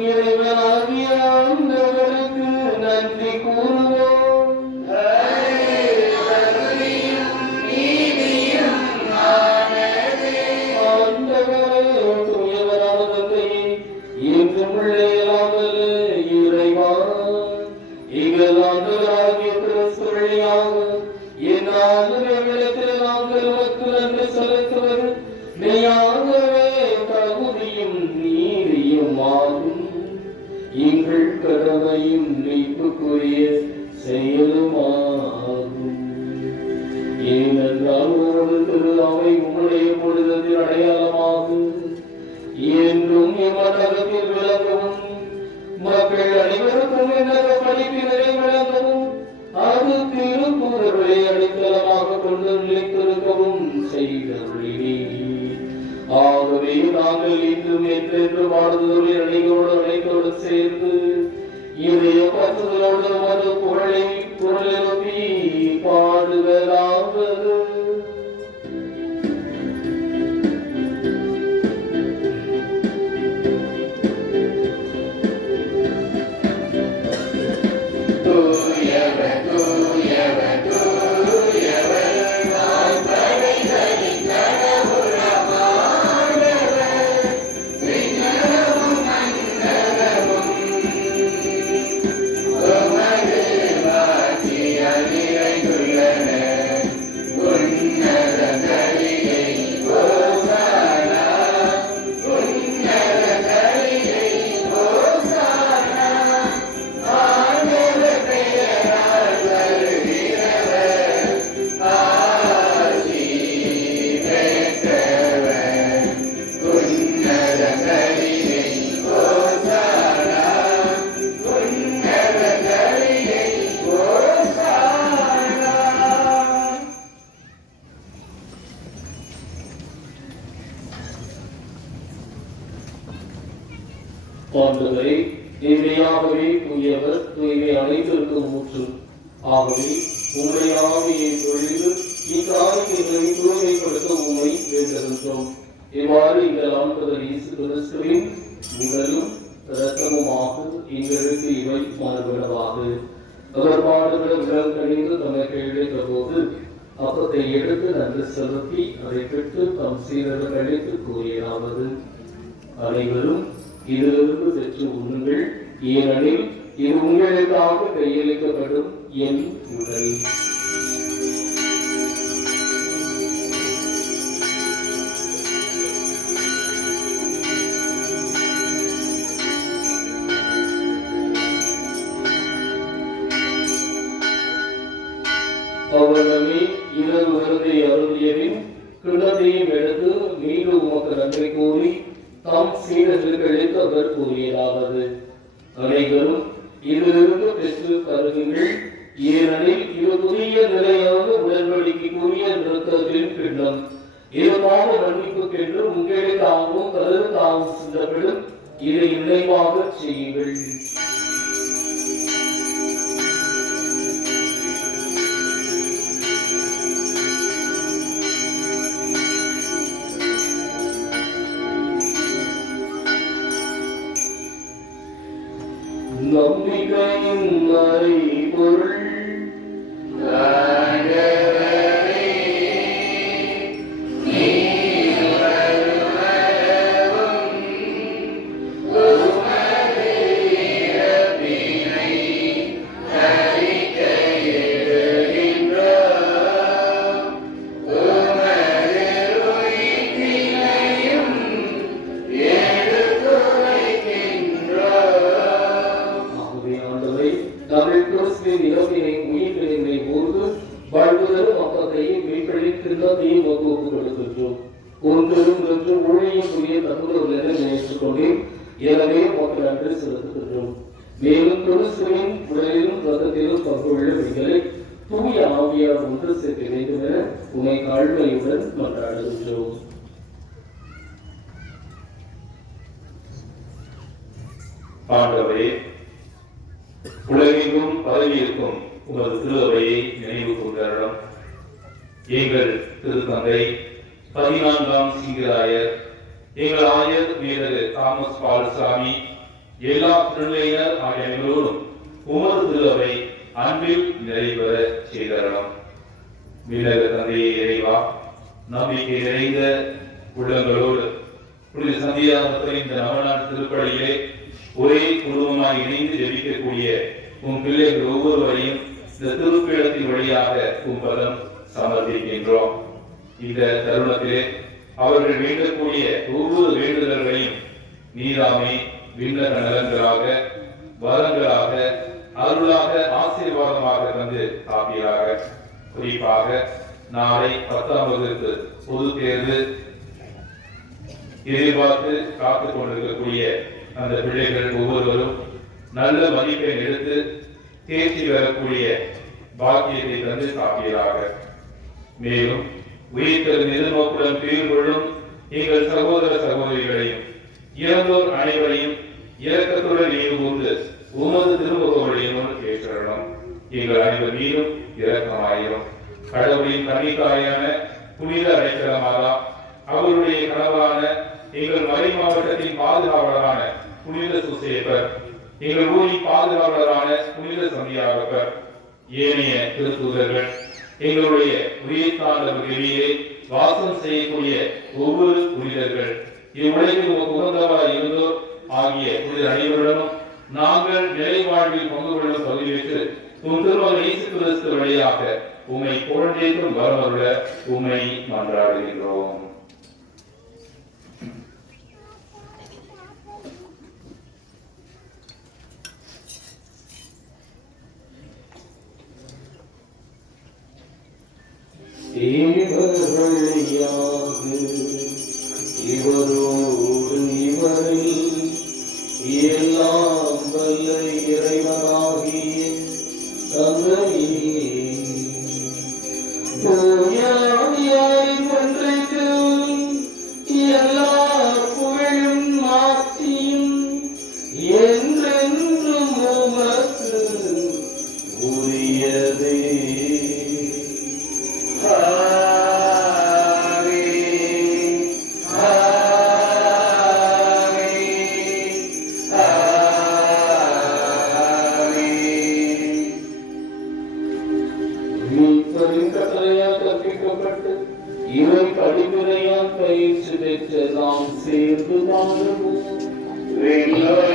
இறைவனாகிய ஆண்டவருக்கு நன்றி கூறுவோம். தகுதியும் நீதியும் ஆனது. ஆண்டவரே, தூயவரான தந்தையே, என்றும் உள்ள இயலாமல் இறைவா, எங்கள் ஆண்டவராகிய கிறிஸ்து வழியாக எந்நாளும் எங்களிடத்தில் நாங்கள் உமக்கு நன்றி செலுத்துவது மெய்யாகவே தகுதியும் நீதியும் ஆகும். எங்கள் கடமையும் மீட்புக்குரிய செயலுமாகும். ஏனென்றால் ஒரு திரு அவை உம்முடைய பொழுதத்தின் அடையாளமாகும். என்றும் இம்மண்டலத்தில் விளங்கவும் மக்கள் அனைவருக்கும் என்ற படிப்பினரை விளங்கவும் அது திருக்குறளை அடித்தளமாக கொண்டு நிலைத்திருக்கவும் செய்தருளினே. ஆகவே நாங்கள் இன்றும் என்றென்று வாழ்ந்தோடு அணையோடு அனைத்தோடு சேர்ந்து இதய பற்றுதலோடு மது புகழை குரலெழுப்பி பாடுவதாவது. தூயவர் தூயவர் தூயவர் நாம் படைகளின் கடவுளமானவர். விண்ணகமும் மண்ணகமும் உமது மாட்சியால் நிறைந்துள்ளன. உன்னதங்களிலே ஓசானா, உன்னதங்களிலே ஓசானா. ஆண்டவர் பெயரால் வருகிறவர் ஆசி பெற்றவர். உன்னதங்களிலே ஓசானா, உன்னதங்களிலே ஓசானா. ஆண்டவரே, இவையாகவே தூயவர், தூய்மை அனைத்திற்கும் ஊற்று. ஆகவே உம்முடைய ஆவியை பொழிந்து இக்காரியங்களை தூய்மைப்படுத்த உம்மை வேண்டுகின்றோம். இவ்வாறு எங்கள் ஆண்டவர் இயேசு கிறிஸ்துவின் உடலும் இரத்தமுமாக எங்களுக்கு இவை மாறுபடவாக. அவர் பாடுபட விரல் கழிந்து தமக்கு இழைத்த போது அப்பத்தை எடுத்து நன்றி செலுத்தி அதை பெற்று தம் சீரர்கள் அழைத்து கூறியாவது: அனைவரும் இதிலிருந்து பெற்று உண்ணுங்கள், ஏனெனில் இது உங்களுக்காக கையளிக்கப்படும் என் உடல். அவர்களே இரவு விருதை அருளியரின் கிண்ணத்தையும் எடுத்து மீண்டும் உமக்கு நன்றி கூறி தாம் சீடர்களுக்கு அளித்து அவர் கூறியதாவது: அனைவரும் இதிலிருந்து பெற்று கருதுங்கள், ஏனெனில் இது புதிய இது பாவ மன்னிப்புக்கென்று உங்களுக்காகவும் பலருக்காகவும் சிந்தப்படும் இதை நினைவாக செய்யுங்கள். நம்பிக்கையின் மறைபொருள் மேலும் கிறிஸ்துவின் உடலிலும் ரத்தத்திலும் பங்குள்ளவைகளை தூய ஆவியார் ஒன்று சேர்க்க வேண்டும் என உமை தாழ்மையுடன் மன்றாடுகின்றோம். ஆண்டவரே, உலகெங்கும் பரவியிருக்கும் உமது திருவையை நினைவு கொண்டாடும். எங்கள் திருத்தந்தை 14ஆம் சிங்கராயர், எங்கள் ஆயர் மேதகு தாமஸ் பால்சாமி, எல்லா திருநிலையினர் ஆகிய அனைவரோடும் உமது திருவை அன்பில் நிறைவேற செய்தரலாம். விலக தந்தையை இறைவா, நம்பிக்கை நிறைந்த உள்ளங்களோடு புனித சந்தியாகத்தின் இந்த நவநாள் திருப்பலியிலே ஒரே குடும்பமாய் இணைந்து ஜெபிக்கக்கூடிய உன் பிள்ளைகள் ஒவ்வொருவரையும் இந்த திருப்பீடத்தின் வழியாக உம்பதம் சமர்ப்பிக்கின்றோம். இந்த தருணத்திலே அவர்கள் வேண்டக்கூடிய ஒவ்வொரு வேண்டுதல்களையும் நீராமே விண்ணக நலன்களாக, வரங்களாக, அருளாக, ஆசீர்வாதமாக தந்து காப்பீராக. குறிப்பாக நாளை 10ஆம் வகுப்பு பொது தேர்வு எதிர்பார்த்து காத்துக் கொண்டிருக்கக்கூடிய அந்த பிள்ளைகள் ஒவ்வொருவரும் நல்ல மதிப்பை எடுத்து தேர்ச்சி பெறக்கூடிய பாக்கியத்தை தந்து காப்பீராக. மேலும் உயிர்த்தெழும் எதிர்நோக்குடன் துயில் கொள்ளும் எங்கள் சகோதர சகோதரிகளையும் இறந்தோர் அனைவரையும் இரக்கத்துடன் நினைவுகூர்ந்து உமது திருமுகவழியும் ஏற்றணும். எங்கள் அனைவர் மீதும் இரக்கமாயிரும். கடவுளின் கன்னித்தாயான புனித அடைக்கலமாதா, அவருடைய கணவரான எங்கள் மறை மாவட்டத்தின் பாதுகாவலரான புனித சுசேபர், எங்கள் ஊரின் பாதுகாவலரான புனித சந்தியாகப்பர், ஏனைய திருத்தூதர்கள், எங்களுடைய உயிர்த்தாண்டவர் வெளியே வாசம் செய்யக்கூடிய ஒவ்வொரு புனிதர்கள், இவ்வுலகில் உகந்தவராய் இருந்தோர் ஆகிய புனித அனைவருடனும் நாங்கள் நிலை வாழ்வில் பங்கு கொள்ளும் பகுதிக்கு உன் திருமகன் இயேசு கிறிஸ்து வழியாக உம்மை குழந்தைக்கும் வரமருள உம்மை மன்றாடுகின்றோம். இவரோடு இவரில் எல்லாம் வல்ல இறைவனாகிய தந்தையே, தூயாவியாரின் ஒன்றைக்கும் எல்லா புகழும் மாட்சியும் என்றென்றும் உமக்கு உரியதே. இவை படிமுறையால் பயிற்சி பெற்ற நாம் சேர்ந்து வாழுவோம். எங்கள்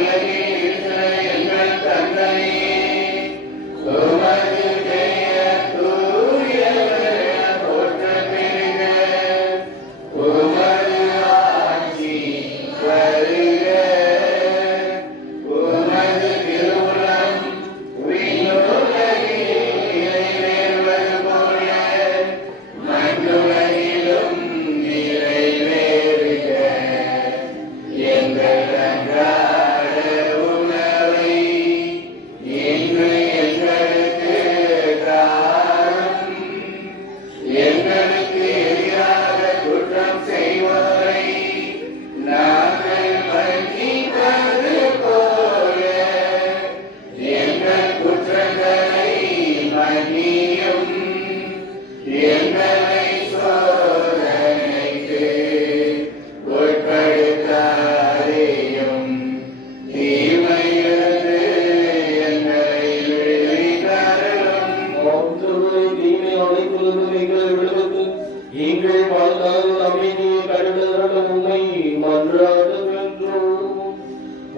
எங்கள் வாழ்நாள் அமைதியை கருணை உண்மை மன்றாடுகின்றோம்.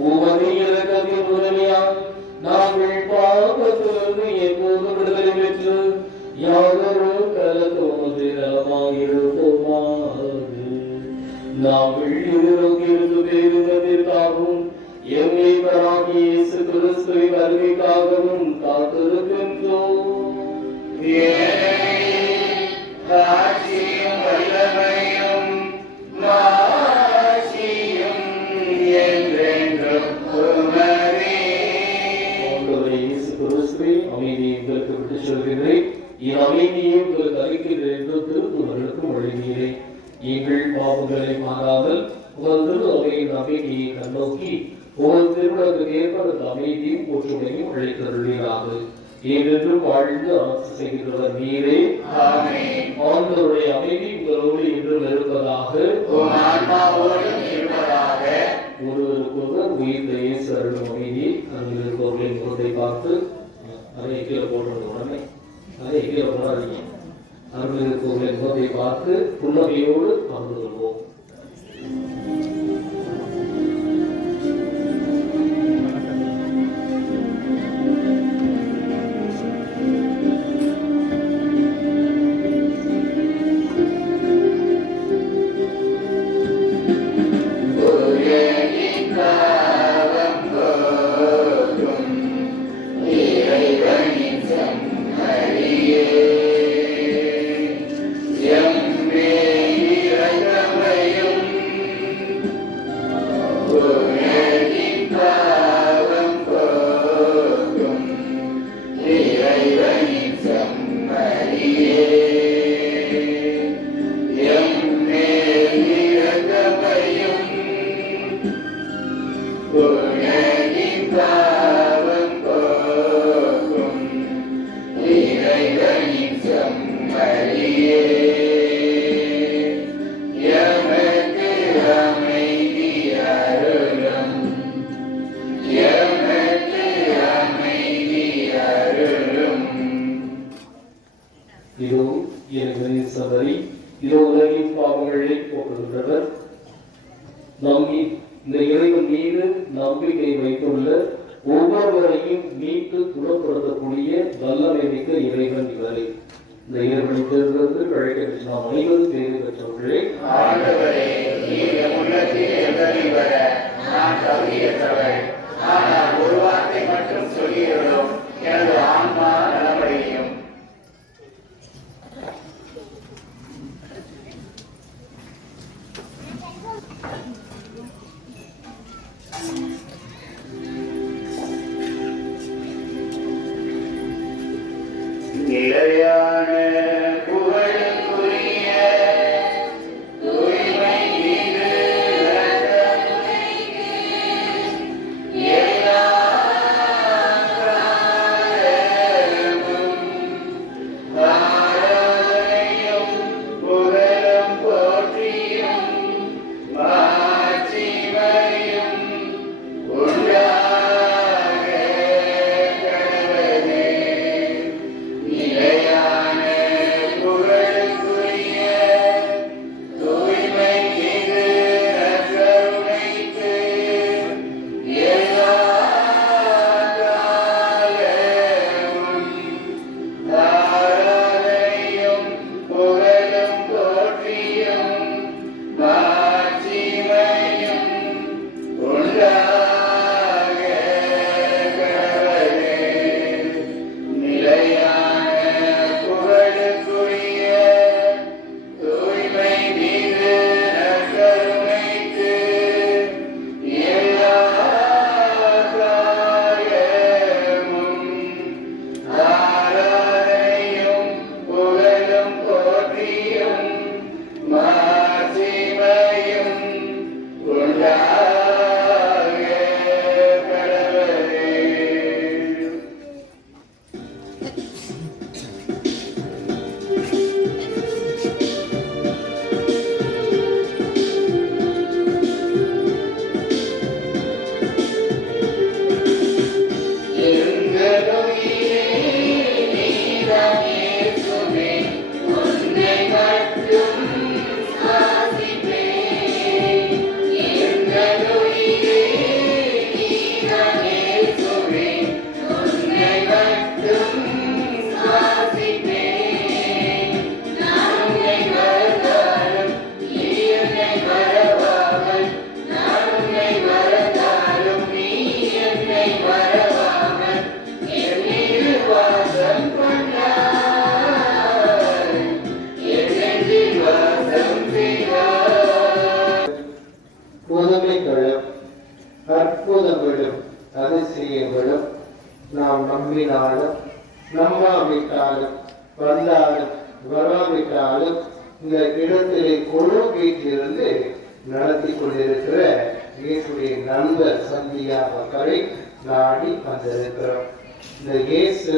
உமது இரக்கத்தின் உதவியால் நாங்கள் பாவத்திலிருந்து எப்போது விடுதலை பெற்று யாதொரு கலத்தோடு நலமாயிருப்போமாக. நாங்கள் எதிர்நோக்கியிருந்து பேருந்தத்திற்காகவும் எம்மை பராகிய இயேசு கிறிஸ்துவின் வருகைக்காகவும் காத்திருக்கின்றோம். ராஜ்யம் வல்லமையும் மாட்சியும் என்றென்றும் உமதே. ஆண்டவரே இயேசு கிறிஸ்துவே, அமைதியை உங்களுக்கு விட்டுச் செல்கிறேன், என் அமைதியை உங்களுக்கு அளிக்கிறேன் என்று திருத்துவர்களுக்கு வழங்கினேன். எங்கள் பாவங்களை மாறாமல் உங்கள் திரு அவையின் அமைதியை கண்ணோக்கி உங்கள் திருமணத்துக்கு ஏற்படுத்த அமைதியும் ஒற்றுமையும் அழைத்தருளீராக. ஏனென்றும் வாழ்ந்து அரசு செய்கிறவர் நீரே. ஆண்டவருடைய அமைதி உங்களோடு என்றும் இருப்பதாக. ஒருவருக்கொருவர் உயிர்த்த இயேசு அருளும் அமைதி அங்கு இருப்பவர்களின் முகத்தை பார்த்து நிறைய கீழே போடுறது உடனே நிறைய கீழே போடாதீங்க. அருள் இருப்பவர்களின் முகத்தை பார்த்து புன்னகையோடு பகிர்ந்து கொள்வோம். இதோ எனக்கு சபரி, இதோ உலகின் பாவங்களை போக்குகின்றவர். நம்மி இந்த இறைவன் மீது நம்பிக்கை வைத்துள்ள ஒவ்வொருவரையும் மீட்டு குணப்படுத்தக்கூடிய வல்லமை மிக்க இறைவன் இவரை. இந்த இறைவனை தேர்ந்தெடுத்து அழைக்கப்பட்டு நாம் அனைவரும் பேறு பெற்றவர்களே. ஆண்டவரே, நீர் என் உள்ளத்தில் எழுந்தருளி வர நான் தகுதியற்றவள். ஆனால் ஒரு வார்த்தை மட்டும் சொல்லியருளும், எனது ஆன்மா நலமடையும். நிலையான புகழுக்குரிய தூய்மை மீது நம்பினாலும் நம்பாவிட்டாலும் வந்தாலும் வராவிட்டாலும் இந்த இடத்திலே கொழு வீட்டிலிருந்து நடத்தி கொண்டிருக்கிற இயேசுடைய நண்பர் சந்தியா மக்களை நாடி வந்திருக்கிறோம். இந்த இயேசு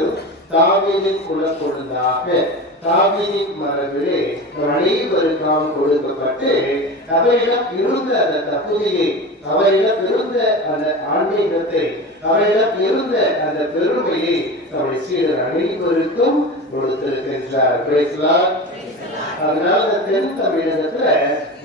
தாவீதின் குலக்கொழுந்தாக தாவீதின் மரபிலே அனைவருக்காக கொடுக்கப்பட்டு அவையிடம் இருந்த அந்த தகுதியை, அவையிடம் இருந்த அந்த ஆன்மீகத்தை, அவையிடம் இருந்த அந்த பெருமையை அவருடைய சீடர் அனைவருக்கும் கொடுத்திருக்கின்றார். அதனால தென் தமிழகத்துல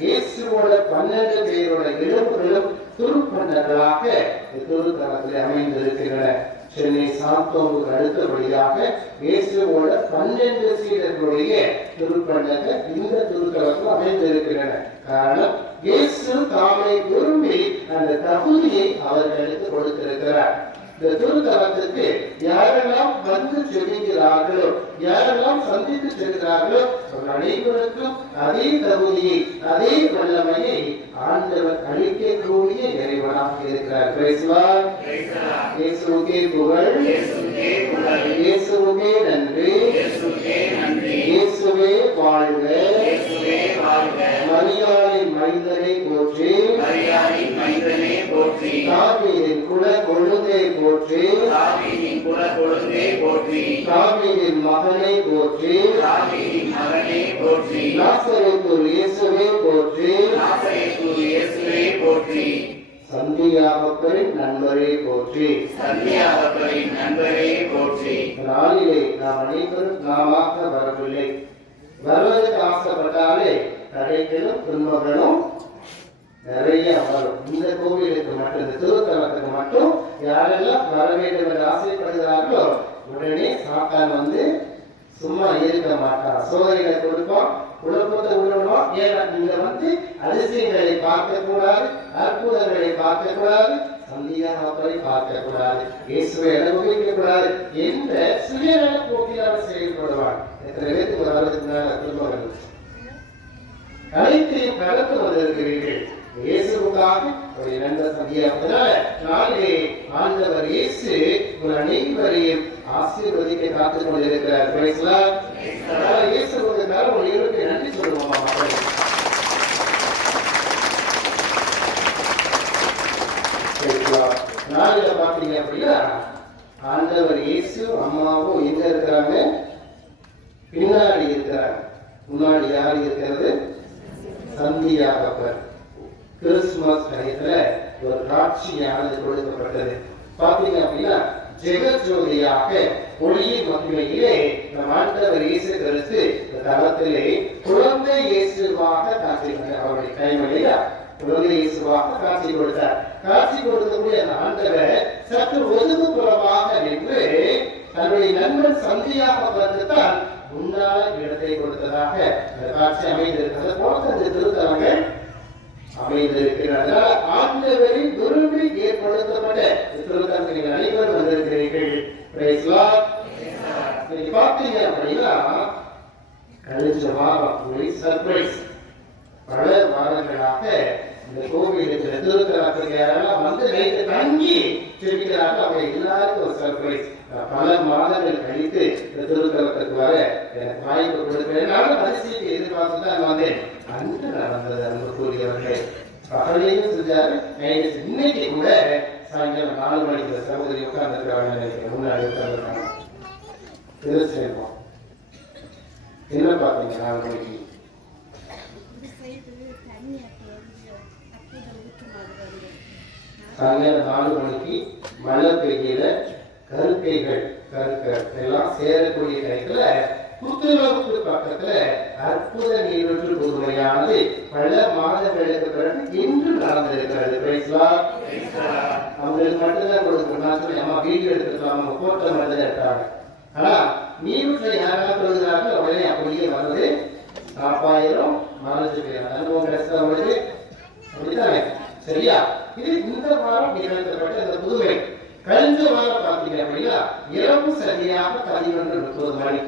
இயேசுவோட 12 பேரோட இழப்புகளும் துருப்பண்டங்களாக திருத்தலத்தில் அமைந்திருக்கின்றன. சென்னை சாந்தோமுக்கு அடுத்தபடியாக இயேசுவோட 12 சீடர்களுடைய திருப்பண்டங்கள் இந்த திருத்தலத்தில் அமைந்திருக்கின்றன. காரணம், இயேசு தாமே விரும்பி அந்த தகுதியை அவர்களுக்கு கொடுத்திருக்கிறார். இந்த திருத்தலத்துக்கு யாரெல்லாம் வந்து செல்கிறார்களோ, யாரெல்லாம் சந்தித்து செல்கிறார்களோ அனைவருக்கும் அதே தகுதியை, அதே வல்லமையை ஆண்டவர் அளிக்கக்கூடிய இறைவனாக இருக்கிறார். இயேசுவுக்கே புகழ், இயேசுவுக்கே நன்றி, இயேசுவே வாழ்க, மரியாளின் மைந்தனை போற்றி, தாவீதின் குல கொழுந்தை போற்றி, தாவீதின் மகனை போற்றி, நாசரேத்து இயேசுவே போற்றி, சந்தியாபக்கரின் நண்பரே போற்றி. நாளிலே நாம் அனைவரும் நாமாக வரவில்லை. வருவதற்கு ஆசைப்பட்டாலே தடைகளும் துன்பங்களும் நிறைய வரும். இந்த கோவிலுக்கு மட்டும், இந்த திருத்தலத்துக்கு மட்டும் யாரெல்லாம் வர வேண்டும் என்று ஆசைப்படுகிறார்களோ உடனே சாத்தான் வந்து சும்மா இருக்க மாட்டான். சோதனைகளை கொடுப்போம், குழப்பத்தை விடணும். ஏன்னா நீங்க வந்து அதிசயங்களை பார்க்க கூடாது, அற்புதங்களை பார்க்க கூடாது, சந்தியாபக்கரை பார்க்க கூடாது, இயேசுவை அனுபவிக்க கூடாது என்ற சுயநல போக்கிலான செயல்படுவான். எத்தனை பேருக்கு வருவதற்கு திரும்ப அனைத்தையும் கடந்து வந்திருக்கிறீர்கள். இயேசுவுக்காக ஒரு நண்பர் சந்தியாபக்கரால நாளே ஆண்டவர் இயேசு ஒரு அனைவரையும் ஆசீர்வதிக்க காத்துக் கொண்டிருக்கிறார். இயேசுவுக்காக ஒரு இவருக்கு நன்றி சொல்லுவோம். நாளில பாத்தீங்க அப்படின்னா ஆண்டவர் இயேசு அம்மாவும் எங்க இருக்கிறாங்க? பின்னாடி இருக்கிறாங்க. முன்னாடி யார் இருக்கிறது? சந்தியாபக்கர். கிறிஸ்துமஸ் டயத்துல ஒரு காட்சியானது கொடுக்கப்பட்டது. பாத்தீங்க அப்படின்னா ஜெகஜோதியாக ஒளியின் மகிமையிலே நம் ஆண்டவர் இயேசு கிறிஸ்து தளத்திலே குழந்தை இயேசுவாக காட்சி அவருடைய கைமலையா குழந்தை இயேசுவாக காட்சி கொடுத்தார். காட்சி கொடுக்கக்கூடிய அந்த ஆண்டவர் சற்று ஒதுக்குப்புறமாக நின்று தன்னுடைய நண்பன் சந்தியாபக்கருக்கு தான் முன்னால இடத்தை கொடுத்ததாக அந்த காட்சி அமைந்திருக்கிறது. போல இந்த திருத்தலங்கள் அமைந்திருக்கிறது. ஆண்டவரின் விரும்பி ஏற்படுத்தப்பட்ட திருத்தலத்தில் நீங்கள் அனைவரும் வந்திருக்கிறீர்கள். பார்த்தீங்க அப்படின்னா கழிச்ச வாரம் சர்ப்ரைஸ். பல வாரங்களாக இந்த கோவிலுக்கு திருத்தலத்துக்கு யாரெல்லாம் வந்து நைட்டு தங்கி திருப்பிக்கிறாங்க, அவங்க எல்லாருக்கும் ஒரு சர்ப்ரைஸ். பல மாதங்கள் கழித்து இந்த திருத்தலத்துக்கு வர எனக்கு வாய்ப்பு கொடுக்கிறேன். நானும் அதிசயத்தை எதிர்பார்த்து தான் வந்தேன். அன்று நடந்தது அன்பு கூறியவர்கள் பகலையும் செஞ்சாரு. இன்னைக்கு கூட சாயங்காலம் 4 மணிக்கு சகோதரி உட்கார்ந்துருக்காங்க, நினைக்கிறேன் முன்னாடி உட்கார்ந்துருக்காங்க. திருச்செல்வம் என்ன பார்த்தீங்க? 4 மணிக்கு சாயங்காலம் 4 மணிக்கு மழை பெய்யல, கருக்கைகள் எல்லாம் சேரக்கூடிய டைத்துல புத்துணர்வுக்கு பக்கத்துல அற்புத நீரூற்று புதுமையானது பல மாதங்களுக்கு பிறகு இன்று நடந்திருக்கிறது. அவங்களுக்கு மட்டும்தான் கொடுக்கணும். அம்மா வீடியோ எடுத்துக்கலாம், போட்டோ மட்டும் எடுத்தாங்க. ஆனா நீரூற்றை யாராவது கொடுக்கிறார்கள் உடனே அப்படியே வந்தது 40,000 மறைஞ்சு போயிடும். அனுபவம் கிடைச்சவங்களுக்கு அப்படித்தானே? சரியா? இது இந்த வாரம் நிகழ்த்தப்பட்ட இந்த புதுமை. கழிஞ்ச வாரம் பார்த்தீங்க அப்படின்னா இரவு சரியாக 11:30 மணி.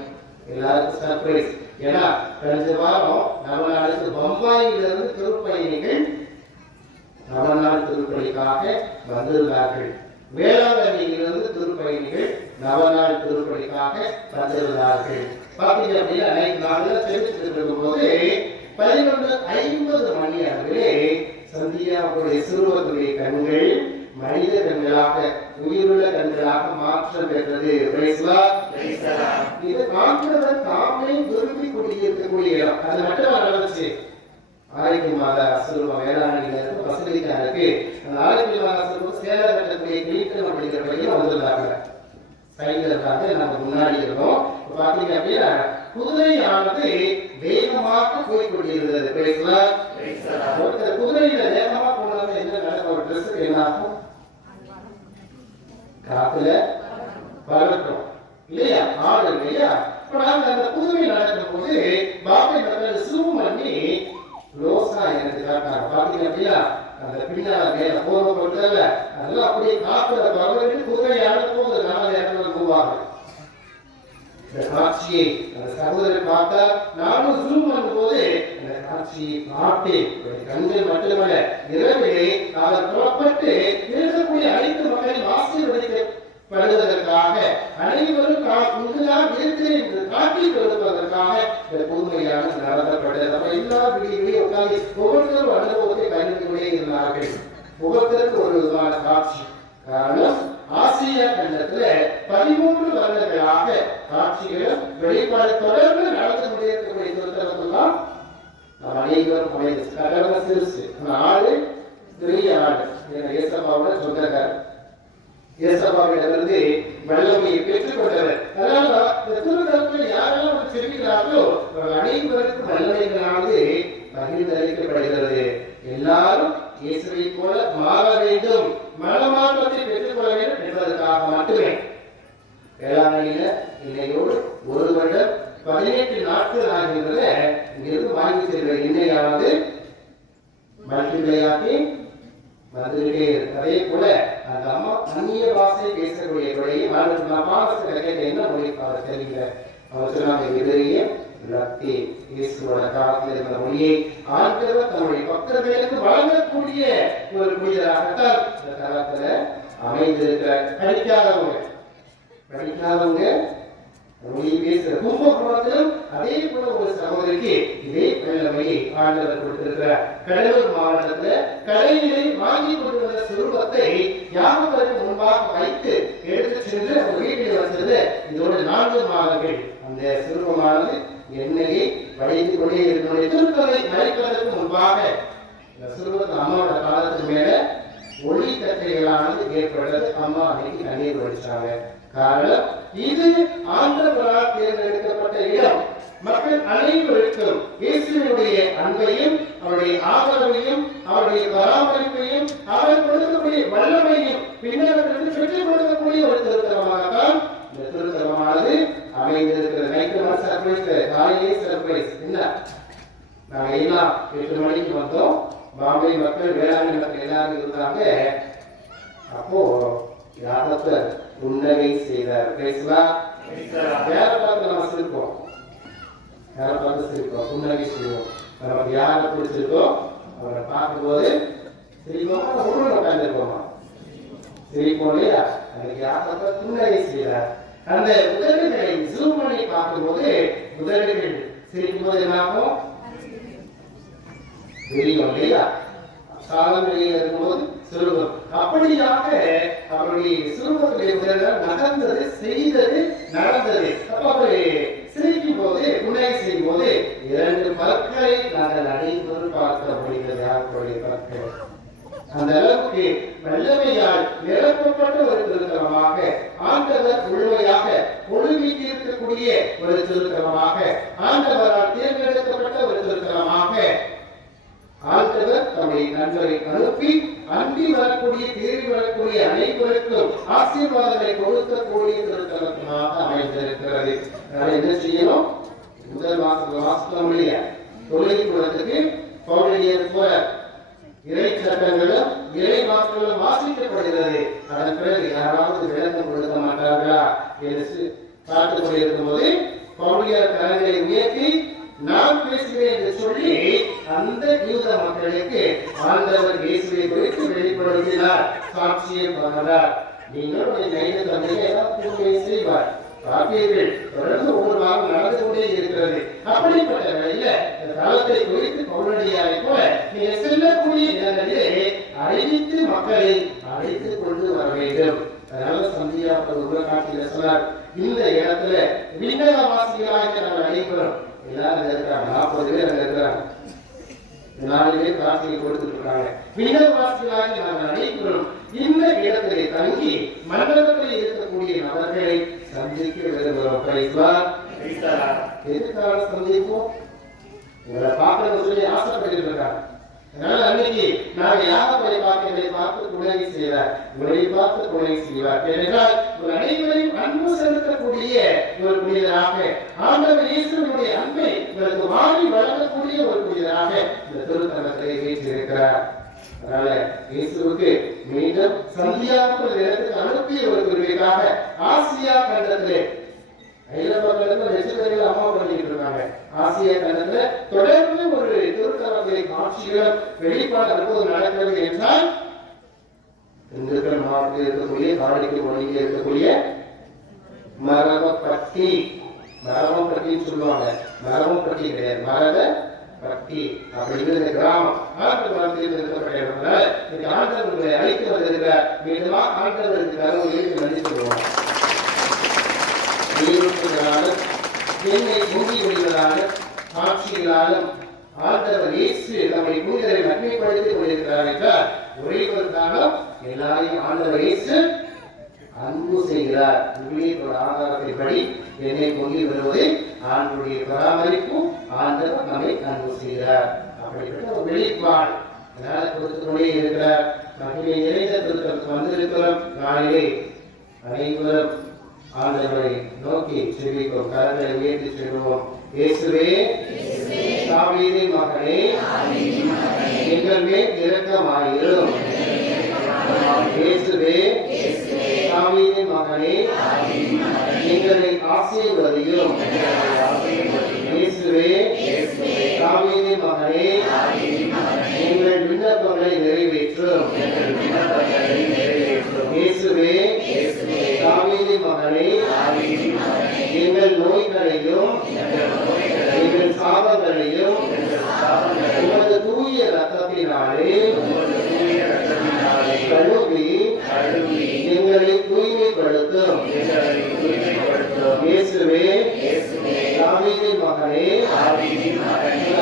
எல்லாருக்கும் சர்ப்ரைஸ். ஏன்னா கழிஞ்ச வாரம் நம்ம நாளுக்கு பம்பாயிலிருந்து திருப்பயணிகள் நம்ம நாள் திருப்பணிக்காக வந்திருந்தார்கள். வேளாங்கண்ணியிலிருந்து திருப்பயணிகள் நவநாள் திருப்பணிக்காக வந்திருந்தார்கள். பார்த்தீங்க அப்படின்னா நைட் நாளில் தெரிவிச்சுட்டு இருக்கும்போது 11:50 மணி அளவிலே சந்தியாவுடைய சிறுவர்களுடைய கண்கள் மனித கண்களாக உயிருள்ள கண்களாக மாற்றம் பெற்றது. இது ஆண்டவர் தாமே விரும்பி குடியிருக்கக்கூடிய இடம். அது மட்டும் நடந்துச்சு. ஆரோக்கிய மாதா சிறுவம் வேளாண்மையில இருக்கு, பசுலிக்கா இருக்கு. அந்த ஆரோக்கிய மாதா சிறுவம் சேலை கட்டக்கூடிய கிளீட்டன் அப்படிங்கிற பையன் வந்திருந்தாங்க. சைடுல இருக்காங்க, நம்ம முன்னாடி இருக்கோம். பாத்தீங்க அப்படின்னா குதிரையானது வேகமாக போய் கொண்டிருந்தது. ஒருத்தர் குதிரையில வேகமா போனது என்ன நடக்கும்? ஒரு ட்ரெஸ் என்ன ஆகும்? காத்துல பறக்கும் இல்லையா? ஆடு இல்லையா? இப்ப நாங்க அந்த குதிரை நடக்கும் போது பாப்பை மக்கள் ஜூம் பண்ணி க்ளோஸா எனக்கு காட்டாங்க. பாத்தீங்க அப்படின்னா அந்த பின்னால மேல போக பொறுத்தல அதெல்லாம் அப்படியே காத்துல பறவைட்டு குதிரையாட போகுது. நாலு இடத்துல போவாங்க. இந்த காட்சியை அந்த சகோதரர் பார்த்தா நானும் ஜூம் பண்ணும் போது அந்த காட்சியை பார்த்தேன். கண்கள் மட்டுமல்ல, இரவிலே அவர் புறப்பட்டு இருக்கக்கூடிய அனைத்து மக்களின் ஆசீர்வதிக்கப்படுவதற்காக அனைவரும் உங்களால் இருக்கிறேன் என்று காட்டிக் கொடுப்பதற்காக இந்த புதுமையான நடத்தப்பட்டது. நம்ம எல்லா வீடுகளையும் உட்கார்ந்து ஒவ்வொருத்தரும் அனுபவத்தை பயணித்துக் கொண்டே இருந்தார்கள். ஒவ்வொருத்தருக்கு ஒரு விதமான காட்சி. காரணம், ஆசியா கண்டத்துல 13 வருடங்களாக காட்சிகளும் வெளிப்பாடு தொடர்ந்து நடந்து கொண்டிருக்கக்கூடிய திருத்தலத்துலாம் நம்ம அனைவரும் முனைந்து கடவுள சிறுசு ஆடு பெரிய ஆடு இயேசப்பாவோட சொந்தக்கார். இயேசப்பாவிடமிருந்து வல்லமையை பெற்றுக் கொண்டவர். அதனால இந்த திருத்தலத்தில் யாரெல்லாம் செல்கிறார்களோ அவர்கள் அனைவருக்கும் வல்லமைகளானது பகிர்ந்தளிக்கப்படுகிறது. எல்லாரும் இயேசுவை போல மாற வேண்டும், மனமாற்றத்தை பெற்றுக் கொள்ள வேண்டும் என்பதற்காக மட்டுமே வேளாண்மையில இன்னையோடு 1 வருடம் 18 நாட்கள் ஆகின்றன. இங்கிருந்து வாங்கி செல்ற எண்ணெயானது மல்டிப்ளையாகி வந்துகிட்டே இருக்கு. அதே போல அந்த அம்மா அந்நிய பாஷை பேசக்கூடிய என்ன மொழி அவர் தெரியல. அவர் சொன்னாங்க, எதிரியே லத்தி இயேசுவோட காலத்தில் இருந்த மொழியை ஆண்டவர் தன்னுடைய பக்தர்களுக்கு வழங்கக்கூடிய ஒரு புனிதராகத்தான் இந்த காலத்துல அமைந்திருக்கிறார். படிக்காதவங்க மொழி பேசுற கும்பகோணத்திலும் அதே போல ஒரு சகோதரிக்கு இதே வல்லமையை ஆண்டவர் கொடுத்திருக்கிறார். கடலூர் மாவட்டத்துல கடையிலே வாங்கி கொண்டு வந்த சுரூபத்தை யாவதற்கு முன்பாக வைத்து எடுத்து சென்று அந்த வீட்டில் வந்தது. இதோட 4 மாதங்கள் அந்த சுரூபமானது எண்ணெயை வடித்துக் கொண்டே இருக்கக்கூடிய திருத்தலை மறைப்பதற்கு முன்பாக இந்த சுரூபத்தை அம்மாவோட காலத்துக்கு மேல ஒளி கற்றைகளானது ஏற்பட்டது. அம்மா அன்னைக்கு கண்ணீர் வடிச்சாங்க. காரணம், இது ஆண்டவரால் தேர்ந்தெடுக்கப்பட்ட இடம். மக்கள் அனைவருக்கும் இயேசுவினுடைய அன்பையும் அவருடைய ஆதரவையும் அவருடைய பராமரிப்பையும் அவர் கொடுக்கக்கூடிய வல்லமையும் பின்னவர்களுக்கு பெற்றுக் கொடுக்கக்கூடிய ஒரு திருத்தலமாகத்தான் இந்த திருத்தலமானது அமைந்திருக்கிறது. நைட்டு சர்ப்ரைஸ், காலையிலே சர்ப்ரைஸ். என்ன, நாங்க எல்லாம் 8 மணிக்கு வந்தோம். பாம்பே மக்கள் வேளாண் மக்கள் எல்லாரும் இருந்தாங்க. அப்போ யாகத்தர் புன்னகை செய்தார். யாரை பார்த்து நம்ம சிரிப்போம்? யாரை பார்த்து சிரிப்போம்? புன்னகை செய்வோம். நமக்கு யாரை பிடிச்சிருக்கோ அவரை பார்க்கும்போது சிரிப்போமா, உடனே உட்கார்ந்துருப்போமா? சிரிப்போம் இல்லையா? அதுக்கு யாகத்தர் புன்னகை செய்தார். அந்த உதடுகளை ஜூம் பண்ணி பார்க்கும்போது உதடுகள் சிரிக்கும் போது என்ன ஆகும்? தெரியும் இல்லையா? சாதம் வெளியே இருக்கும்போது சுரூபம். அப்படியாக அவருடைய சுரூபத்துடைய உதடுகள் நகர்ந்தது, செய்தது, நடந்தது. அப்ப அவரு சிரிக்கும் போது, புன்னகை செய்யும் போது 2 பற்களை நாங்கள் அனைவரும் பார்க்க முடிகிறது. யாருடைய பற்கள் அந்த அளவுக்கு வல்லமையால் நிரப்பப்பட்ட ஒரு திருத்தலமாக ஆண்டவர் முழுமையாக ஒழுங்கி இருக்கக்கூடிய ஒரு திருத்தலமாக ஆண்டவரால் தேர்ந்தெடுக்கப்பட்ட ஒரு திருத்தலமாக ஆண்டவர் தம்முடைய நண்பரை அனுப்பி அன்பி வரக்கூடிய தேர்வு வரக்கூடிய அனைவருக்கும் ஆசீர்வாதங்களை கொடுக்கக்கூடிய திருத்தலமாக அமைந்திருக்கிறது. என்ன செய்யணும்? முதல் வாசகம் இல்லையா, தொழில் குலத்துக்கு பவுலியர் போல இறை சட்டங்களும் இறை வாக்குகளும் வாசிக்கப்படுகிறது. அதன் பிறகு யாராவது விளக்கம் கொடுக்க மாட்டார்களா என்று பார்த்துக் கொண்டிருக்கும் போது பவுலியர் கரங்களை உயர்த்தி நான் பேசுகிறேன் என்று சொல்லி அந்த யூத மக்களுக்கு ஆண்டவர் இயேசுவை குறித்து வெளிப்படுத்தினார், சாட்சியை பகர்ந்தார். நீங்களும் உடைய கைது தந்தையை ஏதாவது தூய்மையை செய்வார் பார்த்தீர்கள். தொடர்ந்து ஒவ்வொரு நாளும் நடந்து கொண்டே இருக்கிறது. அப்படிப்பட்ட வழியில இந்த தளத்தை குறித்து பவுலடியாரை போல நீங்க செல்லக்கூடிய இடங்களிலே அறிவித்து மக்களை அழைத்துக் கொண்டு வர வேண்டும். அதனால சந்தியா உலகாட்சியில சொன்னார், இந்த இடத்துல விண்ணகவாசிகளாக நாங்கள் அழைக்கிறோம். எல்லாரும் இருக்கிறாங்க, 40 பேர் அங்க இருக்கிறாங்க, 4 பேர் காட்சியை கொடுத்துட்டு இருக்காங்க. விண்ணகவாசிகளாக நாங்கள் அழைக்கிறோம். இந்த இடத்திலே தங்கி மண்டலத்தில் இருக்கக்கூடிய நபர்களை சந்திக்க விரும்புகிறோம். எதுக்காக சந்திப்போம்? உங்களை பார்க்கணும்னு சொல்லி ஆசைப்பட்டு இருக்காங்க. அதனால அன்னைக்கு நாங்க யாரை போய் பார்த்து துணை செய்வார், உங்களை பார்த்து துணை செய்வார். ஏனென்றால் ஒரு அனைவரையும் அன்பு செலுத்தக்கூடிய ஒரு புனிதராக, ஆண்டவர் இயேசுவினுடைய அன்பை உங்களுக்கு வாரி வழங்கக்கூடிய ஒரு புனிதராக இந்த திருத்தலத்தை வீற்றிருக்கிறார். அதனால இயேசுவுக்கு மீண்டும் சந்தியாவுக்கு இடத்துக்கு அனுப்பிய ஒரு குறிப்பாக ஆசியா கண்டத்திலே அம்மா பண்ணிட்டு இருக்காங்க. ஆசியா கண்டத்துல தொடர்ந்து ஒரு திருத்தலத்தை காட்சிகள் வெளிப்பாடு அற்புதம் நடக்கிறது என்றால் திண்டுக்கல் மாவட்டத்தில் இருக்கக்கூடிய காரணிக்கு ஒழுங்கி இருக்கக்கூடிய மரபப்பட்டி, மரபப்பட்டின்னு சொல்லுவாங்க. மரபப்பட்டி கிடையாது, மரபப்பட்டி அப்படிங்கிற கிராமம் ஆண்டவர்கள் அழைத்து வந்திருக்கிறார். மீண்டுமா ஆண்டவருக்கு கருவிற்கு நன்றி சொல்லுவாங்க. என்னை மூடி விடுவதாலும் காட்சிகளாலும் ஆண்டவர் இயேசு நம்மை புனிதரை நன்மைப்படுத்திக் கொண்டிருக்கிறார் என்றால் ஒரே ஒரு காரணம், எல்லாரையும் ஆண்டவர் இயேசு அன்பு செய்கிறார். ஆதாரத்தின்படி என்னை பொங்கி வருவதை ஆண்டுடைய பராமரிப்பும் ஆண்டவர் நம்மை அன்பு செய்கிறார். அப்படிப்பட்ட ஒரு வெளிப்பாடு அதனால கொடுத்துக்கொண்டே இருக்கிறார். மகிமை நிறைந்த திருத்தலுக்கு வந்திருக்கிறோம். நாளிலே அனைவரும் ஆண்டவரை நோக்கி செவிப்போம், கரங்களை உயர்த்தி செல்வோம். இயேசுவே, தாவீதின் மகனே, எங்கள் மேல் இரக்கமாயிரும். இயேசுவே, தாவீதின் மகனே, எங்களை ஆசீர்வதியும். இயேசுவே, தாவீதின் மகனே, எங்கள் விண்ணப்பங்களை நிறைவேற்றும். இயேசுவே, தாவீதின் மகனே, எங்கள் நோய்களையும் எங்கள் சாபங்களையும் உமது தூய ரத்தத்தினாலே கழுவி எங்களை தூய்மைப்படுத்தும். இயேசுவே, தாவீதின் மகனே,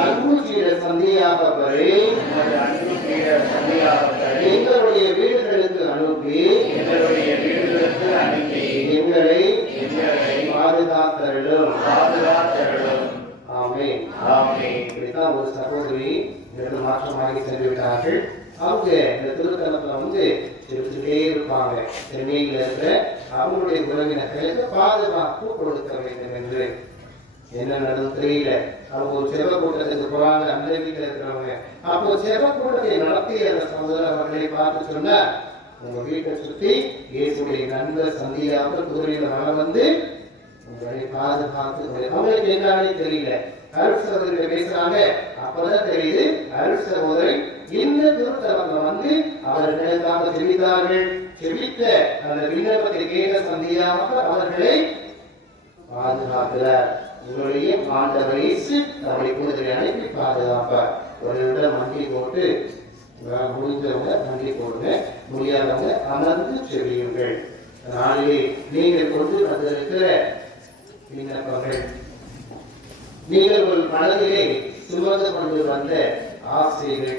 அன்பு சீட சந்தியாகவரே எங்களுடைய வீடுகளுக்கு அனுப்பி எங்களை பாதுகாத்தருளும். ஆமென். இப்படித்தான் ஒரு சகோதரி 2 மாற்றமாகி சென்று விட்டார்கள். அவங்க இந்த திருத்தலத்துல திருச்சிட்டே இருப்பாங்க. சென்னையில இருக்கிற அவங்களுடைய உறவினர்களுக்கு பாதுகாப்பு கொடுக்க வேண்டும் என்று. என்ன நடந்து தெரியல. அவங்க ஒரு செவ கூட்டத்துக்கு போறாங்க, அந்த வீட்டில் இருக்கிறவங்க. அப்போ செவ கூட்டத்தை நடத்திய அந்த சகோதரர்களை பார்த்து சொன்னா, உங்க வீட்டை சுத்தி இயேசுடைய நண்பர் சந்தியாக குதிரையில வளம் வந்து உங்களை பாதுகாத்து. அவங்களுக்கு என்னன்னே தெரியல. அருள் சகோதரி பேசுறாங்க. அப்பதான் தெரியுது அருள் சகோதரி இந்த திருத்தலத்துல வந்து அவர்களுக்காக செவித்தார்கள். செவித்த அந்த விண்ணப்பத்தை கேட்ட சந்தியாக அவர்களை பாதுகாக்கிறார். உங்களுடைய ஆண்டவர் இயேசு நம்முடைய குதிரை அனுப்பி பாதுகாப்பார். ஒரு இடம் வண்டி போட்டு முடிஞ்சவங்க நன்றி போடுங்க, முடியாதவங்க அமர்ந்து செவியுங்கள். நாளிலே நீங்கள் கொண்டு வந்திருக்கிற விண்ணப்பங்கள், நீங்கள் ஒரு மனதிலே சுமந்து கொண்டு வந்த ஆசைகள்,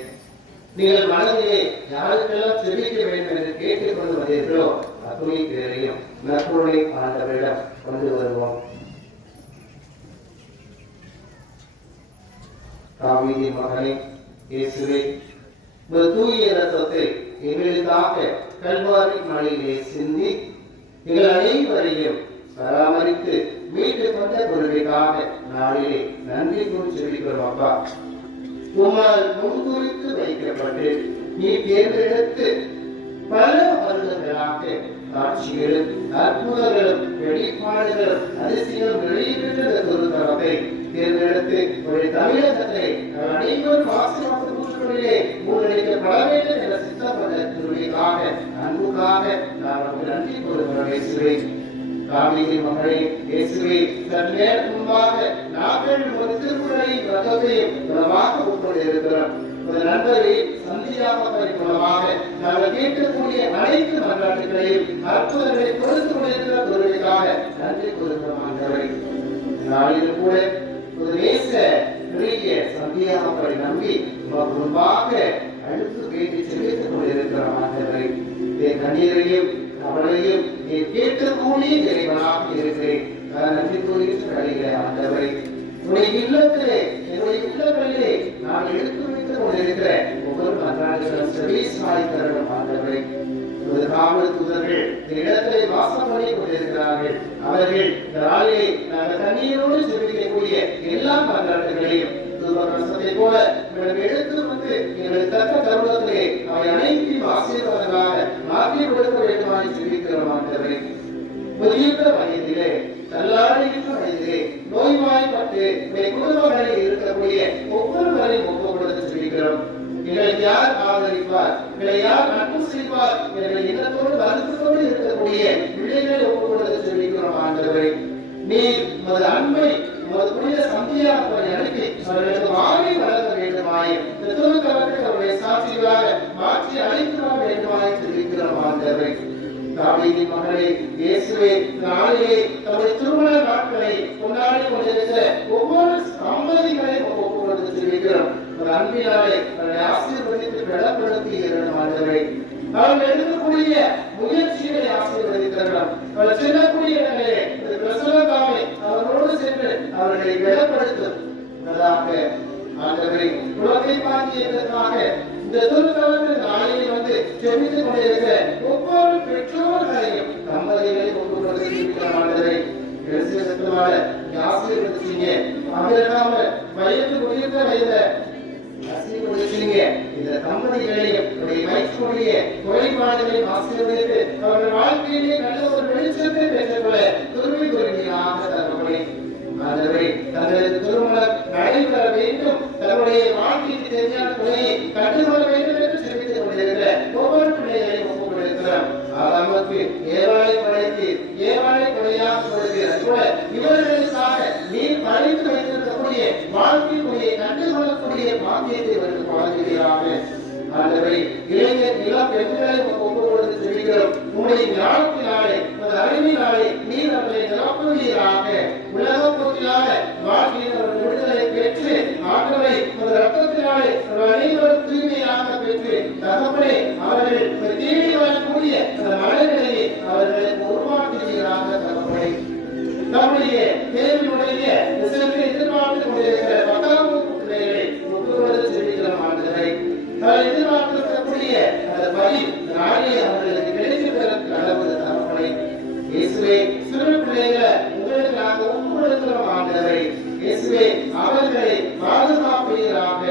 நீங்கள் மனதிலே யாருக்கெல்லாம் செவிக்க வேண்டும் என்று கேட்டுக் கொண்டு வந்தீர்களோ அத்துணை பேரையும் நற்பொருளை ஆண்டவரிடம் கொண்டு வருவோம். தாவீதின் மகனே இயேசுவே, ஒரு தூய இரத்தத்தை எங்களுக்காக கல்வாரி மலையிலே சிந்தி எங்கள் அனைவரையும் பராமரித்து மீட்டு கொண்ட பொருளுக்காக நாளிலே நன்றி கூறி சொல்லிக்கிறோம். அப்பா, உம்மால் முன்குறித்து வைக்கப்பட்டு நீ தேர்ந்தெடுத்து பல வருடங்களாக காட்சிகளும் அற்புதங்களும் வெளிப்பாடுகளும் அதிசயம் வெளியிட்ட குருத்தரத்தை தேர்ந்தெடுத்து ஒரு தமிழகத்தை அனைவரும் ஆசீர்வாத ஊற்றுகளிலே முன்னெடுக்கப்பட வேண்டும் என்ற சித்தப்பட்ட திருவிழாக அன்புக்காக நான் தாவீதின் மகனே இயேசுவே, சற்று நேரம் முன்பாக நாங்கள் ஒரு திருக்குறளையும் ரத்தத்தையும் மூலமாக உட்கொண்டிருக்கிறோம். ஒரு நண்பரே, சந்தியாகப்பரை மூலமாக நாங்கள் கேட்கக்கூடிய அனைத்து மன்றாட்டுகளையும் அற்புதங்களை கொடுத்து கொண்டிருக்கிற பொருளுக்காக நன்றி கூறுகிறோம் ஆண்டவரே. நாளிலும் கூட ஒரு நேச பெரிய சந்தியாகப்பரை நம்பி முன்பாக அழுத்து கேட்டு செலுத்திக் கொண்டிருக்கிறோம் ஆண்டவரே. என் கண்ணீரையும் அவளையும் என் கேட்கக்கூடிய இறைவனாக இருக்கிறேன். நன்றி கூறுகிற ஆண்டவரை, உடைய இல்லத்திலே என்னுடைய இல்லங்களிலே நான் எடுத்து வைத்துக் கொண்டிருக்கிற ஒவ்வொரு மன்றாடுகளும் செவிசாய் தரணும் ஆண்டவரை. காவல் தூதர்கள் இந்த இடத்திலே வாசம் பண்ணி கொண்டிருக்கிறார்கள். அவர்கள் இந்த நாளிலே நாங்கள் தண்ணீரோடு செவிக்கக்கூடிய எல்லா மன்றாட்டுகளையும் தூதரசத்தை போல எடுத்து வந்து எங்களுக்கு தக்க தருணத்திலே அவை அனைத்தையும் ஆசீர்வாதமாக மாற்றி கொடுக்க வேண்டுமாய் செவிக்கிறோம் ஆண்டவரை. முதிர்ந்த வயதிலே தள்ளாடுகின்ற வயதிலே நோய்வாய்ப்பட்டு குடும்பங்களில் இருக்கக்கூடிய ஒவ்வொருவரையும் ஒப்புக்கொடுத்து செவிக்கிறோம். எங்களை யார் ஆதரிப்பார், எங்களை யார் நட்பு செய்வார், எங்களை இன்னத்தோடு வருத்தத்தோடு இருக்கக்கூடிய பிள்ளைகளை ஒப்புக்கொடுத்து செவிக்கிறோம் ஆண்டவரை. நீர் உமது அன்பை உமது புனித சந்தியாகப்பரை அனுப்பி அவர்களுக்கு மாறி வளர்க்க வேண்டுமாய் திருத்தவர்கள் அவருடைய சாட்சிகளாக மாற்றி அழைத்து வர வேண்டுமாய் செவிக்கிறோம் ஆண்டவரை. தாவீதின் மகனே இயேசுவே, நாளிலே தம்முடைய திருமண நாட்களை கொண்டாடி கொண்டிருக்கிற ஒவ்வொரு சம்பதிகளையும் ஒப்புக்கொடுத்து செவிக்கிறோம். ஒரு அன்பினாலே அவரை ஆசீர்வதித்து பலப்படுத்தி இரண்டும் ஆண்டவரை. அவர்கள் எடுக்கக்கூடிய முயற்சிகளை ஆசீர்வதித்தரலாம். அவர்கள் செல்லக்கூடிய இடங்களே பிரசனத்தாமே அவர்களோடு சென்று அவர்களை பலப்படுத்தும் ஆண்டவரை. குழந்தை பாக்கியத்திற்காக இந்த திருத்தலத்தில் நாளில் வந்து செவித்துக் கொண்டிருக்கிற ஒவ்வொரு பெற்றோர்களையும் தம்பதிகளை ஒப்புக்கொடுத்து ஆண்டவரை. ஆசீர்வதிச்சீங்க. அவர்களாம வயது முடிந்த வயதை ஆசீர்வதிச்சீங்க. இந்த தம்பதிகளையும் வயிற்றுடைய குறைபாடுகளையும் ஆசீர்வதித்து அவர்கள் வாழ்க்கையிலே நல்ல ஒரு வெளிச்சத்தை பெற்றுக்கொள்ள துருவி துருவியாக தருவதை ஆண்டவரே. தங்களது திருமணம் நடைபெற வேண்டும், தன்னுடைய வாழ்க்கைக்கு தெரியாத துணையை கற்றுக்கொள்ள வேண்டும் என்று தெரிவித்துக் கொண்டிருக்கிற ஒவ்வொரு பிள்ளைகளையும் ஒப்புக்கொண்டிருக்கிறோம். நமக்கு ஏவாளை படைத்து ஏவாளை கொடையாக கொடுக்கிறது போல இவர்களுக்காக நீர் படைத்து வைத்திருக்கக்கூடிய வாழ்க்கைக்குரிய கண்டுகொள்ளக்கூடிய பாக்கியத்தை இவர்கள் வழங்குகிறாக. ஆண்டவரை, இளைஞர் இளம் பெண்களை ஒப்புக்கொடுத்து செல்கிறோம். உங்களுடைய ஞானத்தினாலே அறிவினாலே நீர் அவர்களை நிரப்புவீராக. உலக போக்கிலாக வாழ்க்கையில் அவர்கள் விடுதலை பெற்று ஆண்டவரை ரத்தத்தினாலே அனைவரும் தூய்மையாக பெற்று தகப்பனே அவர்கள் தேடி வரக்கூடிய அந்த மனநிலையை அவர்களுக்கு உருவாக்குகிறாங்க. தகப்பனை நம்முடைய தேவையுடைய சென்று எதிர்பார்த்து கொண்டிருக்கிற 10ஆம் வகுப்பு பிள்ளைகளை ஒப்புக்கொடுத்து செல்கிறோம் ஆண்டவரை. எதிர்பார்த்திருக்கக்கூடிய அந்த பலி நாளை அவர்களுக்கு கிடைத்திருக்கிறது அளவு தகப்பனை. இயேசுவே, சிறு பிள்ளைகளை உங்களுக்கு நாங்கள் ஒப்புக்கொடுக்கிறோம் ஆண்டவரை. இயேசுவே, அவர்களை பாதுகாப்பீராக.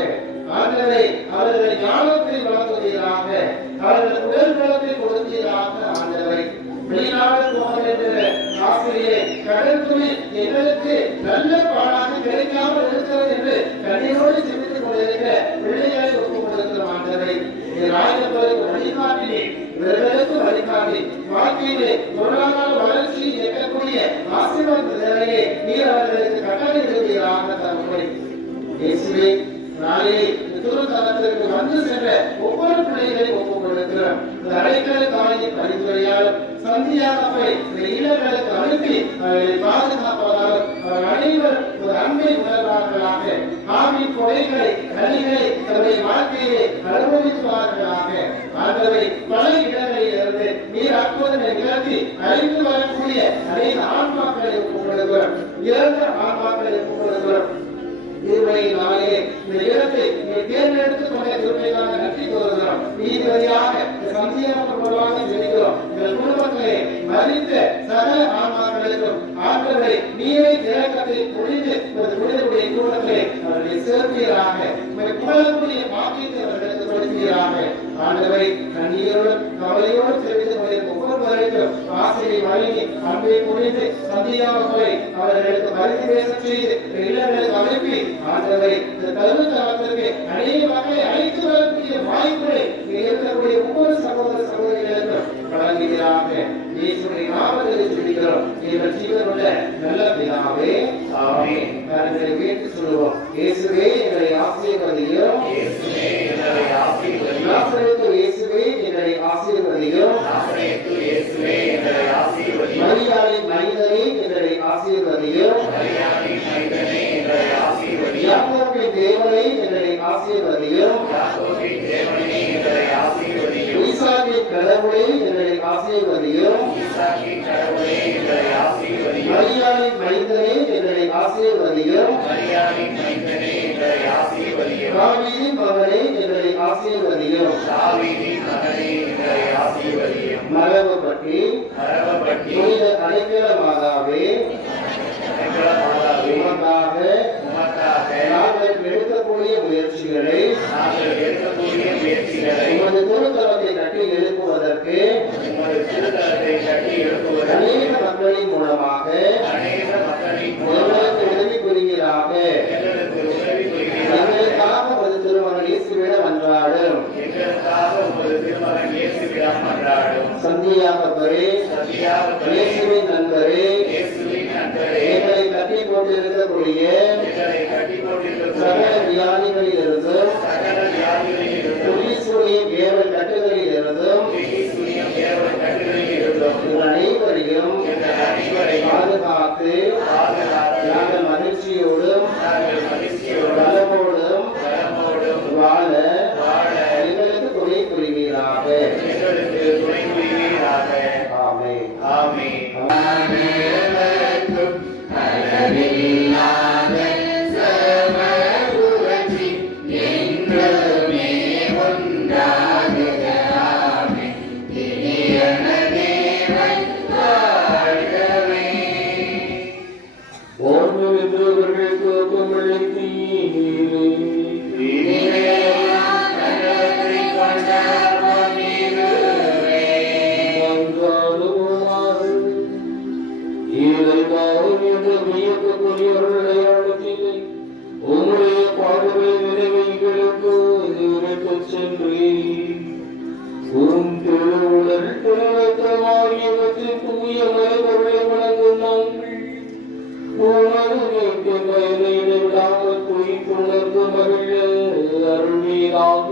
ஆண்டவரை, அவர்களை ஞானத்தை வளர்த்துவீராக. அவர்கள் உடல் நலத்தை கொடுத்தீராக. ஆண்டவரை, வெளிநாடு போக என்ற ஆசிரியை கடற்குறி எங்களுக்கு நல்ல பாடாக கிடைக்காமல் இருக்கிறது என்று கண்ணீரோடு சிந்தித்துக் கொண்டிருக்கிற பிள்ளைகளை ஒப்புக்கொடுக்கிறோம் ஆண்டவரை. வழிகாட்டினே இவர்களுக்கு வழிகாட்டி வாழ்க்கையிலே பொருளாதார வளர்ச்சியை இயக்கக்கூடிய ஆசீர்வாதத்திலே நீர் அவர்களுக்கு கட்டளையிடுவீராக. தகப்பனே இயேசுவே, நாளே திருத்தலத்திற்கு வந்து சென்ற ஒவ்வொரு பிள்ளைகளையும் ஒப்புக்கொடுக்கிறோம். அடைக்கல காலையில் பரிந்துரையாலும் சந்தியாகப்பை இல்லங்களுக்கு அனுப்பி அவர்களை பாதுகாப்பதால் அவர் அனைவரும் ஒரு அன்பை உணர்வார்களாக. ஆவின் கொடைகளை கனிகளை தன்னுடைய வாழ்க்கையிலே அனுபவிப்பார்களாக. ஆண்டவரை, பல இடங்களில் இருந்து நீர் அற்புதங்களை நிகழ்த்தி அழைத்து வரக்கூடிய அனைத்து ஆன்மாக்களை ஒப்புக்கொடுக்கிறோம். இறந்த ஆன்மாக்களை ஒப்புக்கொடுக்கிறோம். நாளே இந்த இடத்தை தேர்ந்தெடுத்துக் கொண்ட திருமைக்காக நன்றி கூறுகிறோம். நீதிபதியாக சந்தியாக ஜெபிக்கிறோம். எங்கள் குடும்பத்திலே மறித்த சகல ஆன்மாக்களுக்கும் ஆண்டவரை நீரை திறக்கத்தை பொழிந்து புனிதருடைய கூட்டத்திலே அவர்களை சேர்ப்பீராக. புகழக்கூடிய பாக்கியத்தை அவர்களுக்கு கொடுப்பீராக. ஆண்டவரை, கண்ணீரோடும் கவலையோடு தெரிவித்துக் கொண்டிருக்கும் ஒவ்வொருவருக்கும் ஆசையை வழங்கி அன்பை புரிந்து சந்தியாகப்பை அவர்களுக்கு மறுத்து பேச செய்து இல்லங்களுக்கு அனுப்பி ஆண்டவரை இந்த தருணத்திற்கு அநேக வகை அழைத்து வரக்கூடிய வாய்ப்புகளை இருக்கக்கூடிய ஒவ்வொரு சகோதர சகோதரிகளுக்கும் வழங்குகிறாங்க. இயேசுவின் நாமத்தில் ஜெபிக்கிறோம். ஆசீர்வதியும். யாக்கோபின் தேவனே எங்களை ஆசீர்வதியும். ஈசாக்கின் கடவுளே எங்களை ஆசீர்வதியும். ஈசாக்கின் கடவுளே எங்களை ஆசீர்வதியும். மரியாளின் மைந்தனே எங்களை ஆசீர்வதியும். மரியாளின் மைந்தனே எங்களை ஆசீர்வதியும். தாவீதின் மகனே எங்களை ஆசீர்வதியும். தாவீதின் மகனே எங்களை ஆசீர்வதியும். மரபப்பட்டி மரபப்பட்டி புனித அடைக்கல மாதாவே மாதாவே, உமக்காக உமக்காக நாங்கள் எடுக்கக்கூடிய முயற்சிகளை நாங்கள் எடுக்கக்கூடிய முயற்சிகளை உமது திருத்தலத்தை கட்டி எழுப்புவதற்கு உமது திருத்தலத்தை கட்டி எழுப்புவதற்கு அநேக மக்களின் மூலமாக அநேக மக்களின் மூலமாக எங்களுக்கு உதவி புரிகிறாக. எங்களுக்கு உதவி புரிகிறார்கள். எங்களுக்காக உமது திருமகன் இயேசுவிடம் அன்றாடும். எங்களுக்காக உமது திருமகன் இயேசுவிடம் மன்றாடும். சந்தியாகப்பரே, சதியாகப்பரே, இயேசுவின் நண்பரே, இயேசுவின் நண்பரே, எங்களை கட்டி போட்டிருக்கக்கூடிய எங்களை கட்டி சகல போட்டிருக்கக்கூடிய வியாதிகளிலிருந்தும் சகல வியாதிகளிலிருந்தும் புலீசுடைய ஏவல் கட்டுகளிலிருந்தும் பிகிசுனியம் ஏவல் கட்டுகளில் இருந்தும் எங்கள் அனைவரையும் எங்கள் அனைவரையும் பாதுகாத்து பாதுகாத்து நாங்கள் மகிழ்ச்சியோடும் நாங்கள் மகிழ்ச்சியோடும் நலமோடும் பலமோடும் வாழ வாழ எங்களுக்கு துணை புரிவீராக. எங்களுக்கு துணை புரிவீராக. ஆமென். ஆமென். உம்முடைய பாடுகளை நிறைவேங்களுக்கு சென்றே உம் திருவுடல் திருத்தமாகியவற்றின் தூய மலைபொருளை வழங்கும் நாங்கள் உமது நீக்க பயனை விடாமல் துயித்துணர்ந்து மகிழ அருள்வீராக.